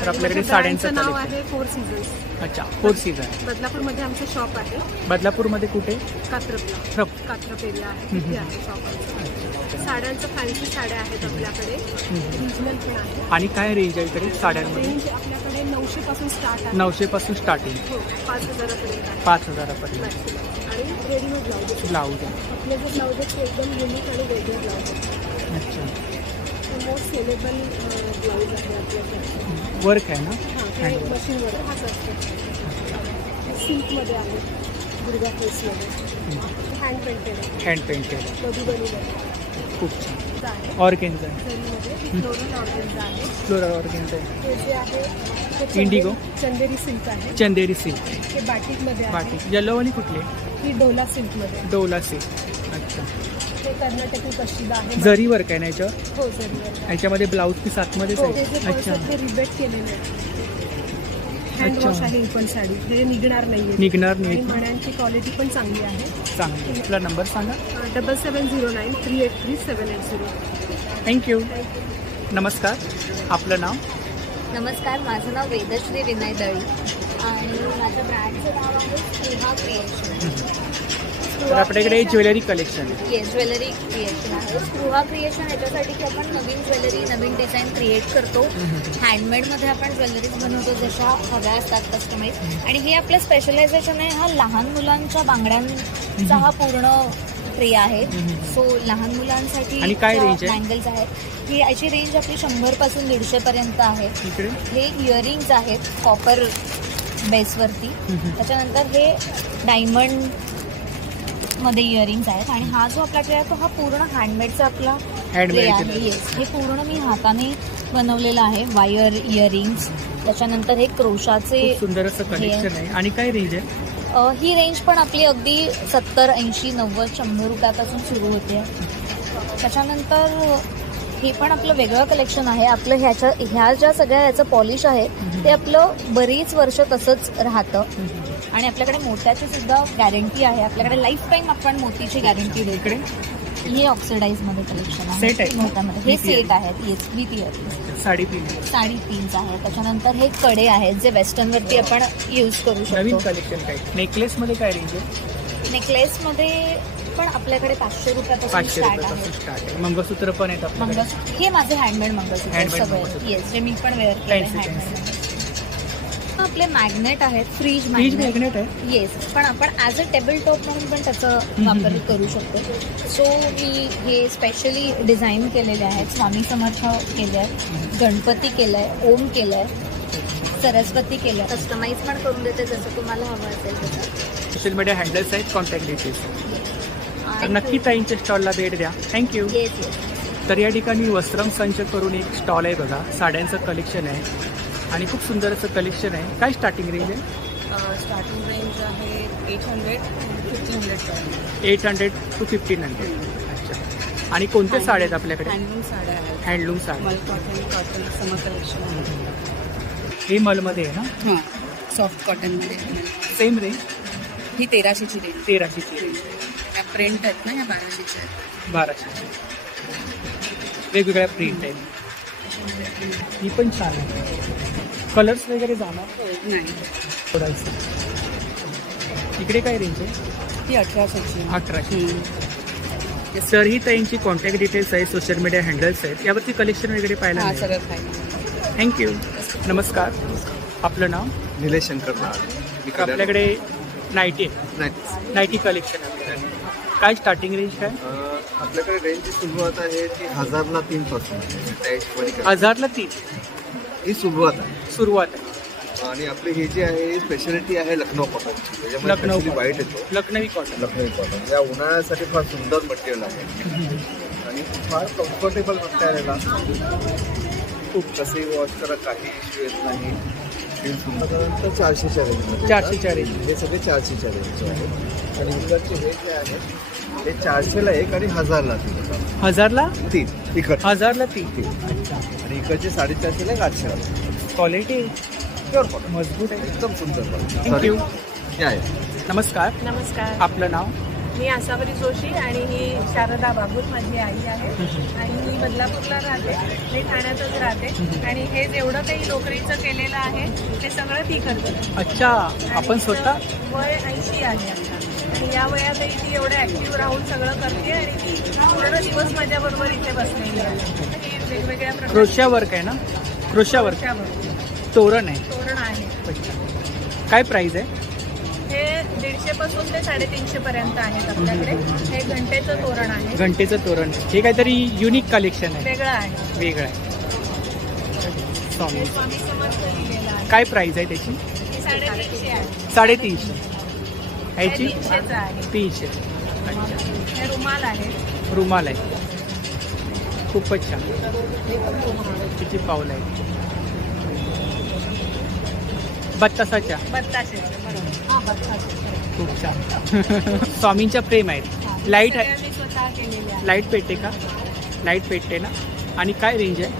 तर आपल्याकडे साड्यांचं नाव collection. आहे 4 सीझन्स. अच्छा, 4 सीझन. बदलापूरमध्ये आमचं शॉप आहे. बदलापूरमध्ये कुठे? कात्रपला. कात्रप एरिया आहे, तिथे आहे शॉप आमचं. साड्यांचं फॅन्सी साड्या आहेत आपल्याकडे, रिजनल पण आहे. आणि काय रेंज आहे इकडे साड्यांमध्ये? रेंज आपल्याकडे 900 पासून स्टार्ट आहे. 900 पासून स्टार्टिंग. हो, 5000 पर्यंत आहे. 5000 पर्यंत. आणि रेडीमेड ब्लाऊज आहे. आपले जे ब्लाऊज आहेत ते एकदम युनिक आणि वेगळे ब्लाऊज आहेत. अच्छा, मोस्ट सेलेबल ब्लाऊज आहे आपल्याकडे. वर्क आहे ना? हां, मशीनवर हाच असतो. सिल्कमध्ये आहे, दुर्गा फेसमध्ये. हँड पेंटेड आहे. Hand painted. मधुबनीमध्ये खूप छान. आहे. ऑर्गेन्झा आहे. जरीमध्ये फ्लोरल ऑर्गन्स आहे. फ्लोरल ऑर्गेन्झा आहे. हे जे आहे ते इंडिगो? चंदेरी सिल्क आहे. चंदेरी सिल्क. हे बाटिकमध्ये आहे. बाटिक. येलोवाली कुठली? ही डोला सिल्कमध्ये. डोला सिल्क. अच्छा, हे कर्नाटकी कशिदा आहे. जरी वर्क आहे ना याच्यावर? हो, जरीवर. याच्यामध्ये ब्लाऊज पीस आतमध्येच हो, आहे? ते जे पर्स अच्छा, आहेत ते रिबेट केलेले आहे. हँड अच्छा. वॉश आहे ही पण साडी. हे निघणार नाहीये. निघणार आणि नाही. मण्यांची क्वालिटी पण चांगली आहे. चांगली. आपला नंबर सांगा. 7709 383 780. थँक्यू. नमस्कार, आपलं नाव? नमस्कार, माझं नाव वेदश्री विनय दळी आणि माझ्या ब्रँडचं नाव आहे स्पृहा क्रिएशन. तर आपल्याकडे ज्वेलरी कलेक्शन आहे. येस, ज्वेलरी क्रिएशन आहे. स्पृहा क्रिएशन याच्यासाठी की आपण नवीन ज्वेलरी, नवीन डिझाईन क्रिएट करतो. हँडमेडमध्ये आपण ज्वेलरीज बनवतो जशा हव्या असतात कस्टमाइज. आणि हे आपलं स्पेशलायझेशन आहे. हा लहान मुलांच्या बांगड्यांचा हा पूर्ण ट्रे आहे. सो लहान मुलांसाठी आणि काय रेंज आहे? बँगल्स आहेत. ही याची रेंज आपली 100 पासून 150 पर्यंत आहे. इकडे हे इयरिंग्ज आहेत कॉपर बेसवरती. त्याच्यानंतर हे डायमंड मध्ये इयरिंग्ज आहेत. आणि हा जो आपला ट्रे आहे तो हा पूर्ण हँडमेडचा आपला ट्रे आहे. येस, हे पूर्ण मी हाताने बनवलेलं आहे. वायर इयरिंग्ज, त्याच्यानंतर हे क्रोशाचे. सुंदर असं कलेक्शन आहे. आणि काय रेंज आहे? ही रेंज पण आपली अगदी 70, 80, 90, 100 रुपयापासून सुरू होते. त्याच्यानंतर हे पण आपलं वेगळं कलेक्शन आहे. आपलं ह्या ज्या सगळ्या याचं पॉलिश आहे ते आपलं बरीच वर्ष तसंच राहतं. आणि आपल्याकडे मोत्याची सुद्धा गॅरंटी आहे. आपल्याकडे लाईफ टाईम आपण मोतीची गॅरंटी देतो. इकडे हे ऑक्सिडाईज मध्ये कलेक्शन आहे. सेट आहे? मोत्यामध्ये हे सेट आहेत. Yes, with earrings. साडीपिन्स आहेत. त्याच्यानंतर हे कडे आहेत जे वेस्टर्न वरती आपण यूज करू नवीन शकतो. कलेक्शन काय? नेकलेस मध्ये काय रेंज आहे? नेकलेसमध्ये पण आपल्याकडे 500 रुपयापासून 500 स्टार्ट रुपयापासून आहे. स्टार्ट आहे. मंगळसूत्र पण आहेत आपल्याकडे. मंगळसूत्र हे माझे हँडमेड मंगळसूत्र Handmade सगळे. मंगळसूत्र. येस, जे मी पण वेअर केले Fancy, हँडमेड. आपले मॅग्नेट आहेत, फ्रीज फ्रीज मॅग्नेट. मॅग्नेट आहे. येस, पण आपण ॲज अ टेबल टॉप म्हणून पण त्याचा वापर करू शकतो. सो मी हे स्पेशली डिझाईन केलेले आहेत. स्वामी समर्थ केले आहेत, गणपती केलं आहे, ओम केलं आहे, सरस्वती केलं आहे. कस्टमाइज पण करून देते जसं तुम्हाला हवं असेल तसं. सोशल मीडिया हँडल्स आहेत, कॉन्टॅक्ट डिटेल्स. तर नक्की ताईंच्या स्टॉलला भेट द्या. थँक्यू. Yes, yes. तर या ठिकाणी वस्त्रम संच करून एक स्टॉल आहे बघा. साड्यांचं कलेक्शन आहे आणि खूप सुंदर असं कलेक्शन आहे. काय स्टार्टिंग रेंज आहे? स्टार्टिंग रेंज आहे 800 to 1500. 800 to 1500. अच्छा. आणि कोणत्या साड्या आहेत आपल्याकडे? हँडलूम साड्या आहेत. हँडलूम साड्या. मल कॉटन समर कलेक्शन आहे. हे मलमध्ये आहे ना? हां, सॉफ्ट कॉटनमध्ये. Same range? ही 1300ची रेंज. 1300ची रेंज. ह्या प्रिंट आहेत ना, ह्या 1200च्या आहेत. 1200. वेगवेगळ्या प्रिंट आहेत. ही पण छान आहे. कलर्स वगैरे जाणार नाही. थोडासा. इकडे काय रेंज आहे? ती 1800ची. 1800. तर ही ताईंची कॉन्टॅक्ट डिटेल्स आहे, सोशल मीडिया हँडल्स आहेत. यावरती कलेक्शन वगैरे पाहायला हां, मिळेल. सगळं पाहिजे. थँक्यू. नमस्कार, आपलं नाव? निलेश शंकर नाळ. आपल्याकडे नाईटी आहे, नाईटी कलेक्शन आहे. काय स्टार्टिंग रेंज काय? आपल्याकडे रेंजची सुरुवात आहे ती 1000ला 3 पासून. 1000ला 3 ही सुरुवात आहे. सुरुवात आहे. आणि आपली ही जी आहे स्पेशालिटी आहे लखनौ कॉटनची. लखनौ त्याच्यामध्ये व्हाईट येतो. लखनवी कॉटन. लखनवी कॉटन या उन्हाळ्यासाठी फार सुंदर मटेरियल आहे आणि फार कम्फर्टेबल मटेरियल आहे. खूप कसे वॉश करा, काही इश्यू येत नाही. साधारणतः 400च्या रेंजमध्ये. 400च्या रेंज. हे सगळे 400च्या रेंजचे आहेत. आणि इकडचे हे जे आहे हे 400ला 1 आणि 1000ला 3. 1000ला 3 इकडे. 1000ला 3. आणि इकडचे 450ला 1 800ला. क्वालिटी प्युअर कॉटन, मजबूत आहे. एकदम सुंदर. थँक्यू. या नमस्कार, नमस्कार, आपलं नाव? मी आसावरी जोशी आणि ही शारदा बागुत माझी आई आहे आणि मी बदलापूरला राहते, मी ठाण्यातच राहते आणि हे जेवढं काही लोकरीचं केलेलं आहे ते सगळं ती करते. अच्छा, आपण स्वतः? वय 80 आहे आता आणि या वयातही ती एवढं ॲक्टिव्ह राहून सगळं करते आणि ती पूर्ण दिवस माझ्याबरोबर इथे बसलेली आहे. ही वेगवेगळ्या क्रोशा वर्क आहे ना? Crochet work. तोरण आहे. तोरण आहे. काय प्राइस आहे? हे 150 पासून ते 350 पर्यंत आहेत आपल्याकडे. हे घंटेचं तोरण आहे. घंटेचं तोरण. हे काहीतरी युनिक कलेक्शन आहे. वेगळं आहे. वेगळं आहे. हे स्वामी समर्थ लिहिलेलं आहे. काय प्राइस आहे त्याची? हे 350 आहे. 350. ह्याची? 300 आहे. 300. हे रुमाल आहे. रुमाल आहे. खूपच छान. किती पाऊल आहे? बत्तासाच्या. बत्ताशे. खूप छान. स्वामींच्या प्रेम आहेत. लाईट आहे. मी स्वतः केलेले आहे. लाईट पेटते का? लाईट पेटते ना. आणि काय रेंज आहे?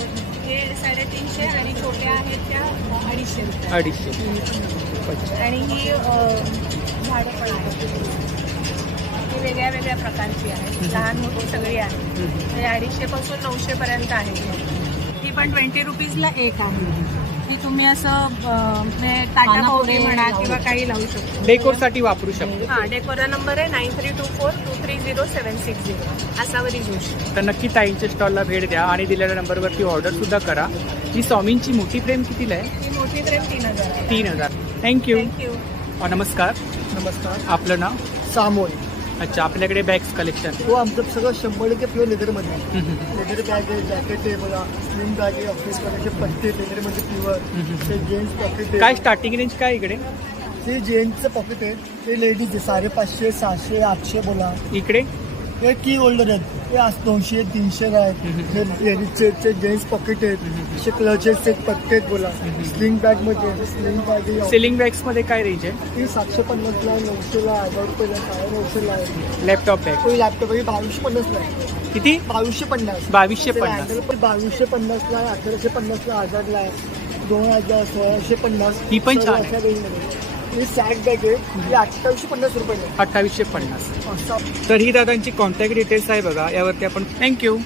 हे 350 आणि छोट्या आहेत त्या 250. 250. आणि ही झाडे पण आहेत. ही वेगळ्या वेगळ्या प्रकारची आहे. लहान मोठी सगळी आहे. 250 पासून 900 पर्यंत आहे. ही पण 20 रुपीजला एक आहे. ही तुम्ही असं ताटा पावडे म्हणा किंवा काही लावू शकतो. डेकोरसाठी वापरू शकतो. हां, डेकोरचा नंबर आहे 9324230760. आसावरी जोशी. तर नक्की ताईंच्या स्टॉलला भेट द्या आणि दिलेल्या नंबरवरती ऑर्डर सुद्धा करा. ही स्वामींची मोठी फ्रेम कितीला आहे? ही मोठी फ्रेम 3000 आहे. 3000. थँक्यू. थँक्यू. नमस्कार. आपलं नाव? सामोल. अच्छा, आपल्याकडे बॅग्स कलेक्शन. हो, आमचं सगळं 100% प्युअर लेदरमध्ये. लेदर बॅग आहे, जॅकेट आहे बघा, स्लिंग बॅग आहे, ऑफिस करायचे पत्ते लेदरमध्ये प्युअर. ते जेंट्स पॉकेट आहे. काय स्टार्टिंग रेंज काय इकडे? ते जेंट्सचं पॉकेट आहे, ते लेडीज आहे. 550, 600, 800 बोला. इकडे हे की होल्डर आहेत, ते आज 200, 300 आहेत. हे लेडीजचे जेंट्स पॉकेट आहेत, असे क्लचेस आहेत, पत्ते आहेत बोला. स्लिंग बॅगमध्ये स्लिंग बॅग आहे. सेलिंग बॅग्स मध्ये काय रेंज आहे? ती 750ला, 900ला, 1000 रुपयाला, 900ला आहे. लॅपटॉप बॅग कोणी लॅपटॉप आहे 2250ला आहे. किती? 2250. 2250. 2250ला आहे, 1850ला, 1000ला आहे, 2000, 1650. ही पण छान आहे. अशा रेंजमध्ये. ही सॅक बॅग आहे, ही 2850 रुपये. 2850. तर ही दादांची कॉन्टॅक्ट डिटेल्स आहे बघा, यावरती आपण. थँक्यू.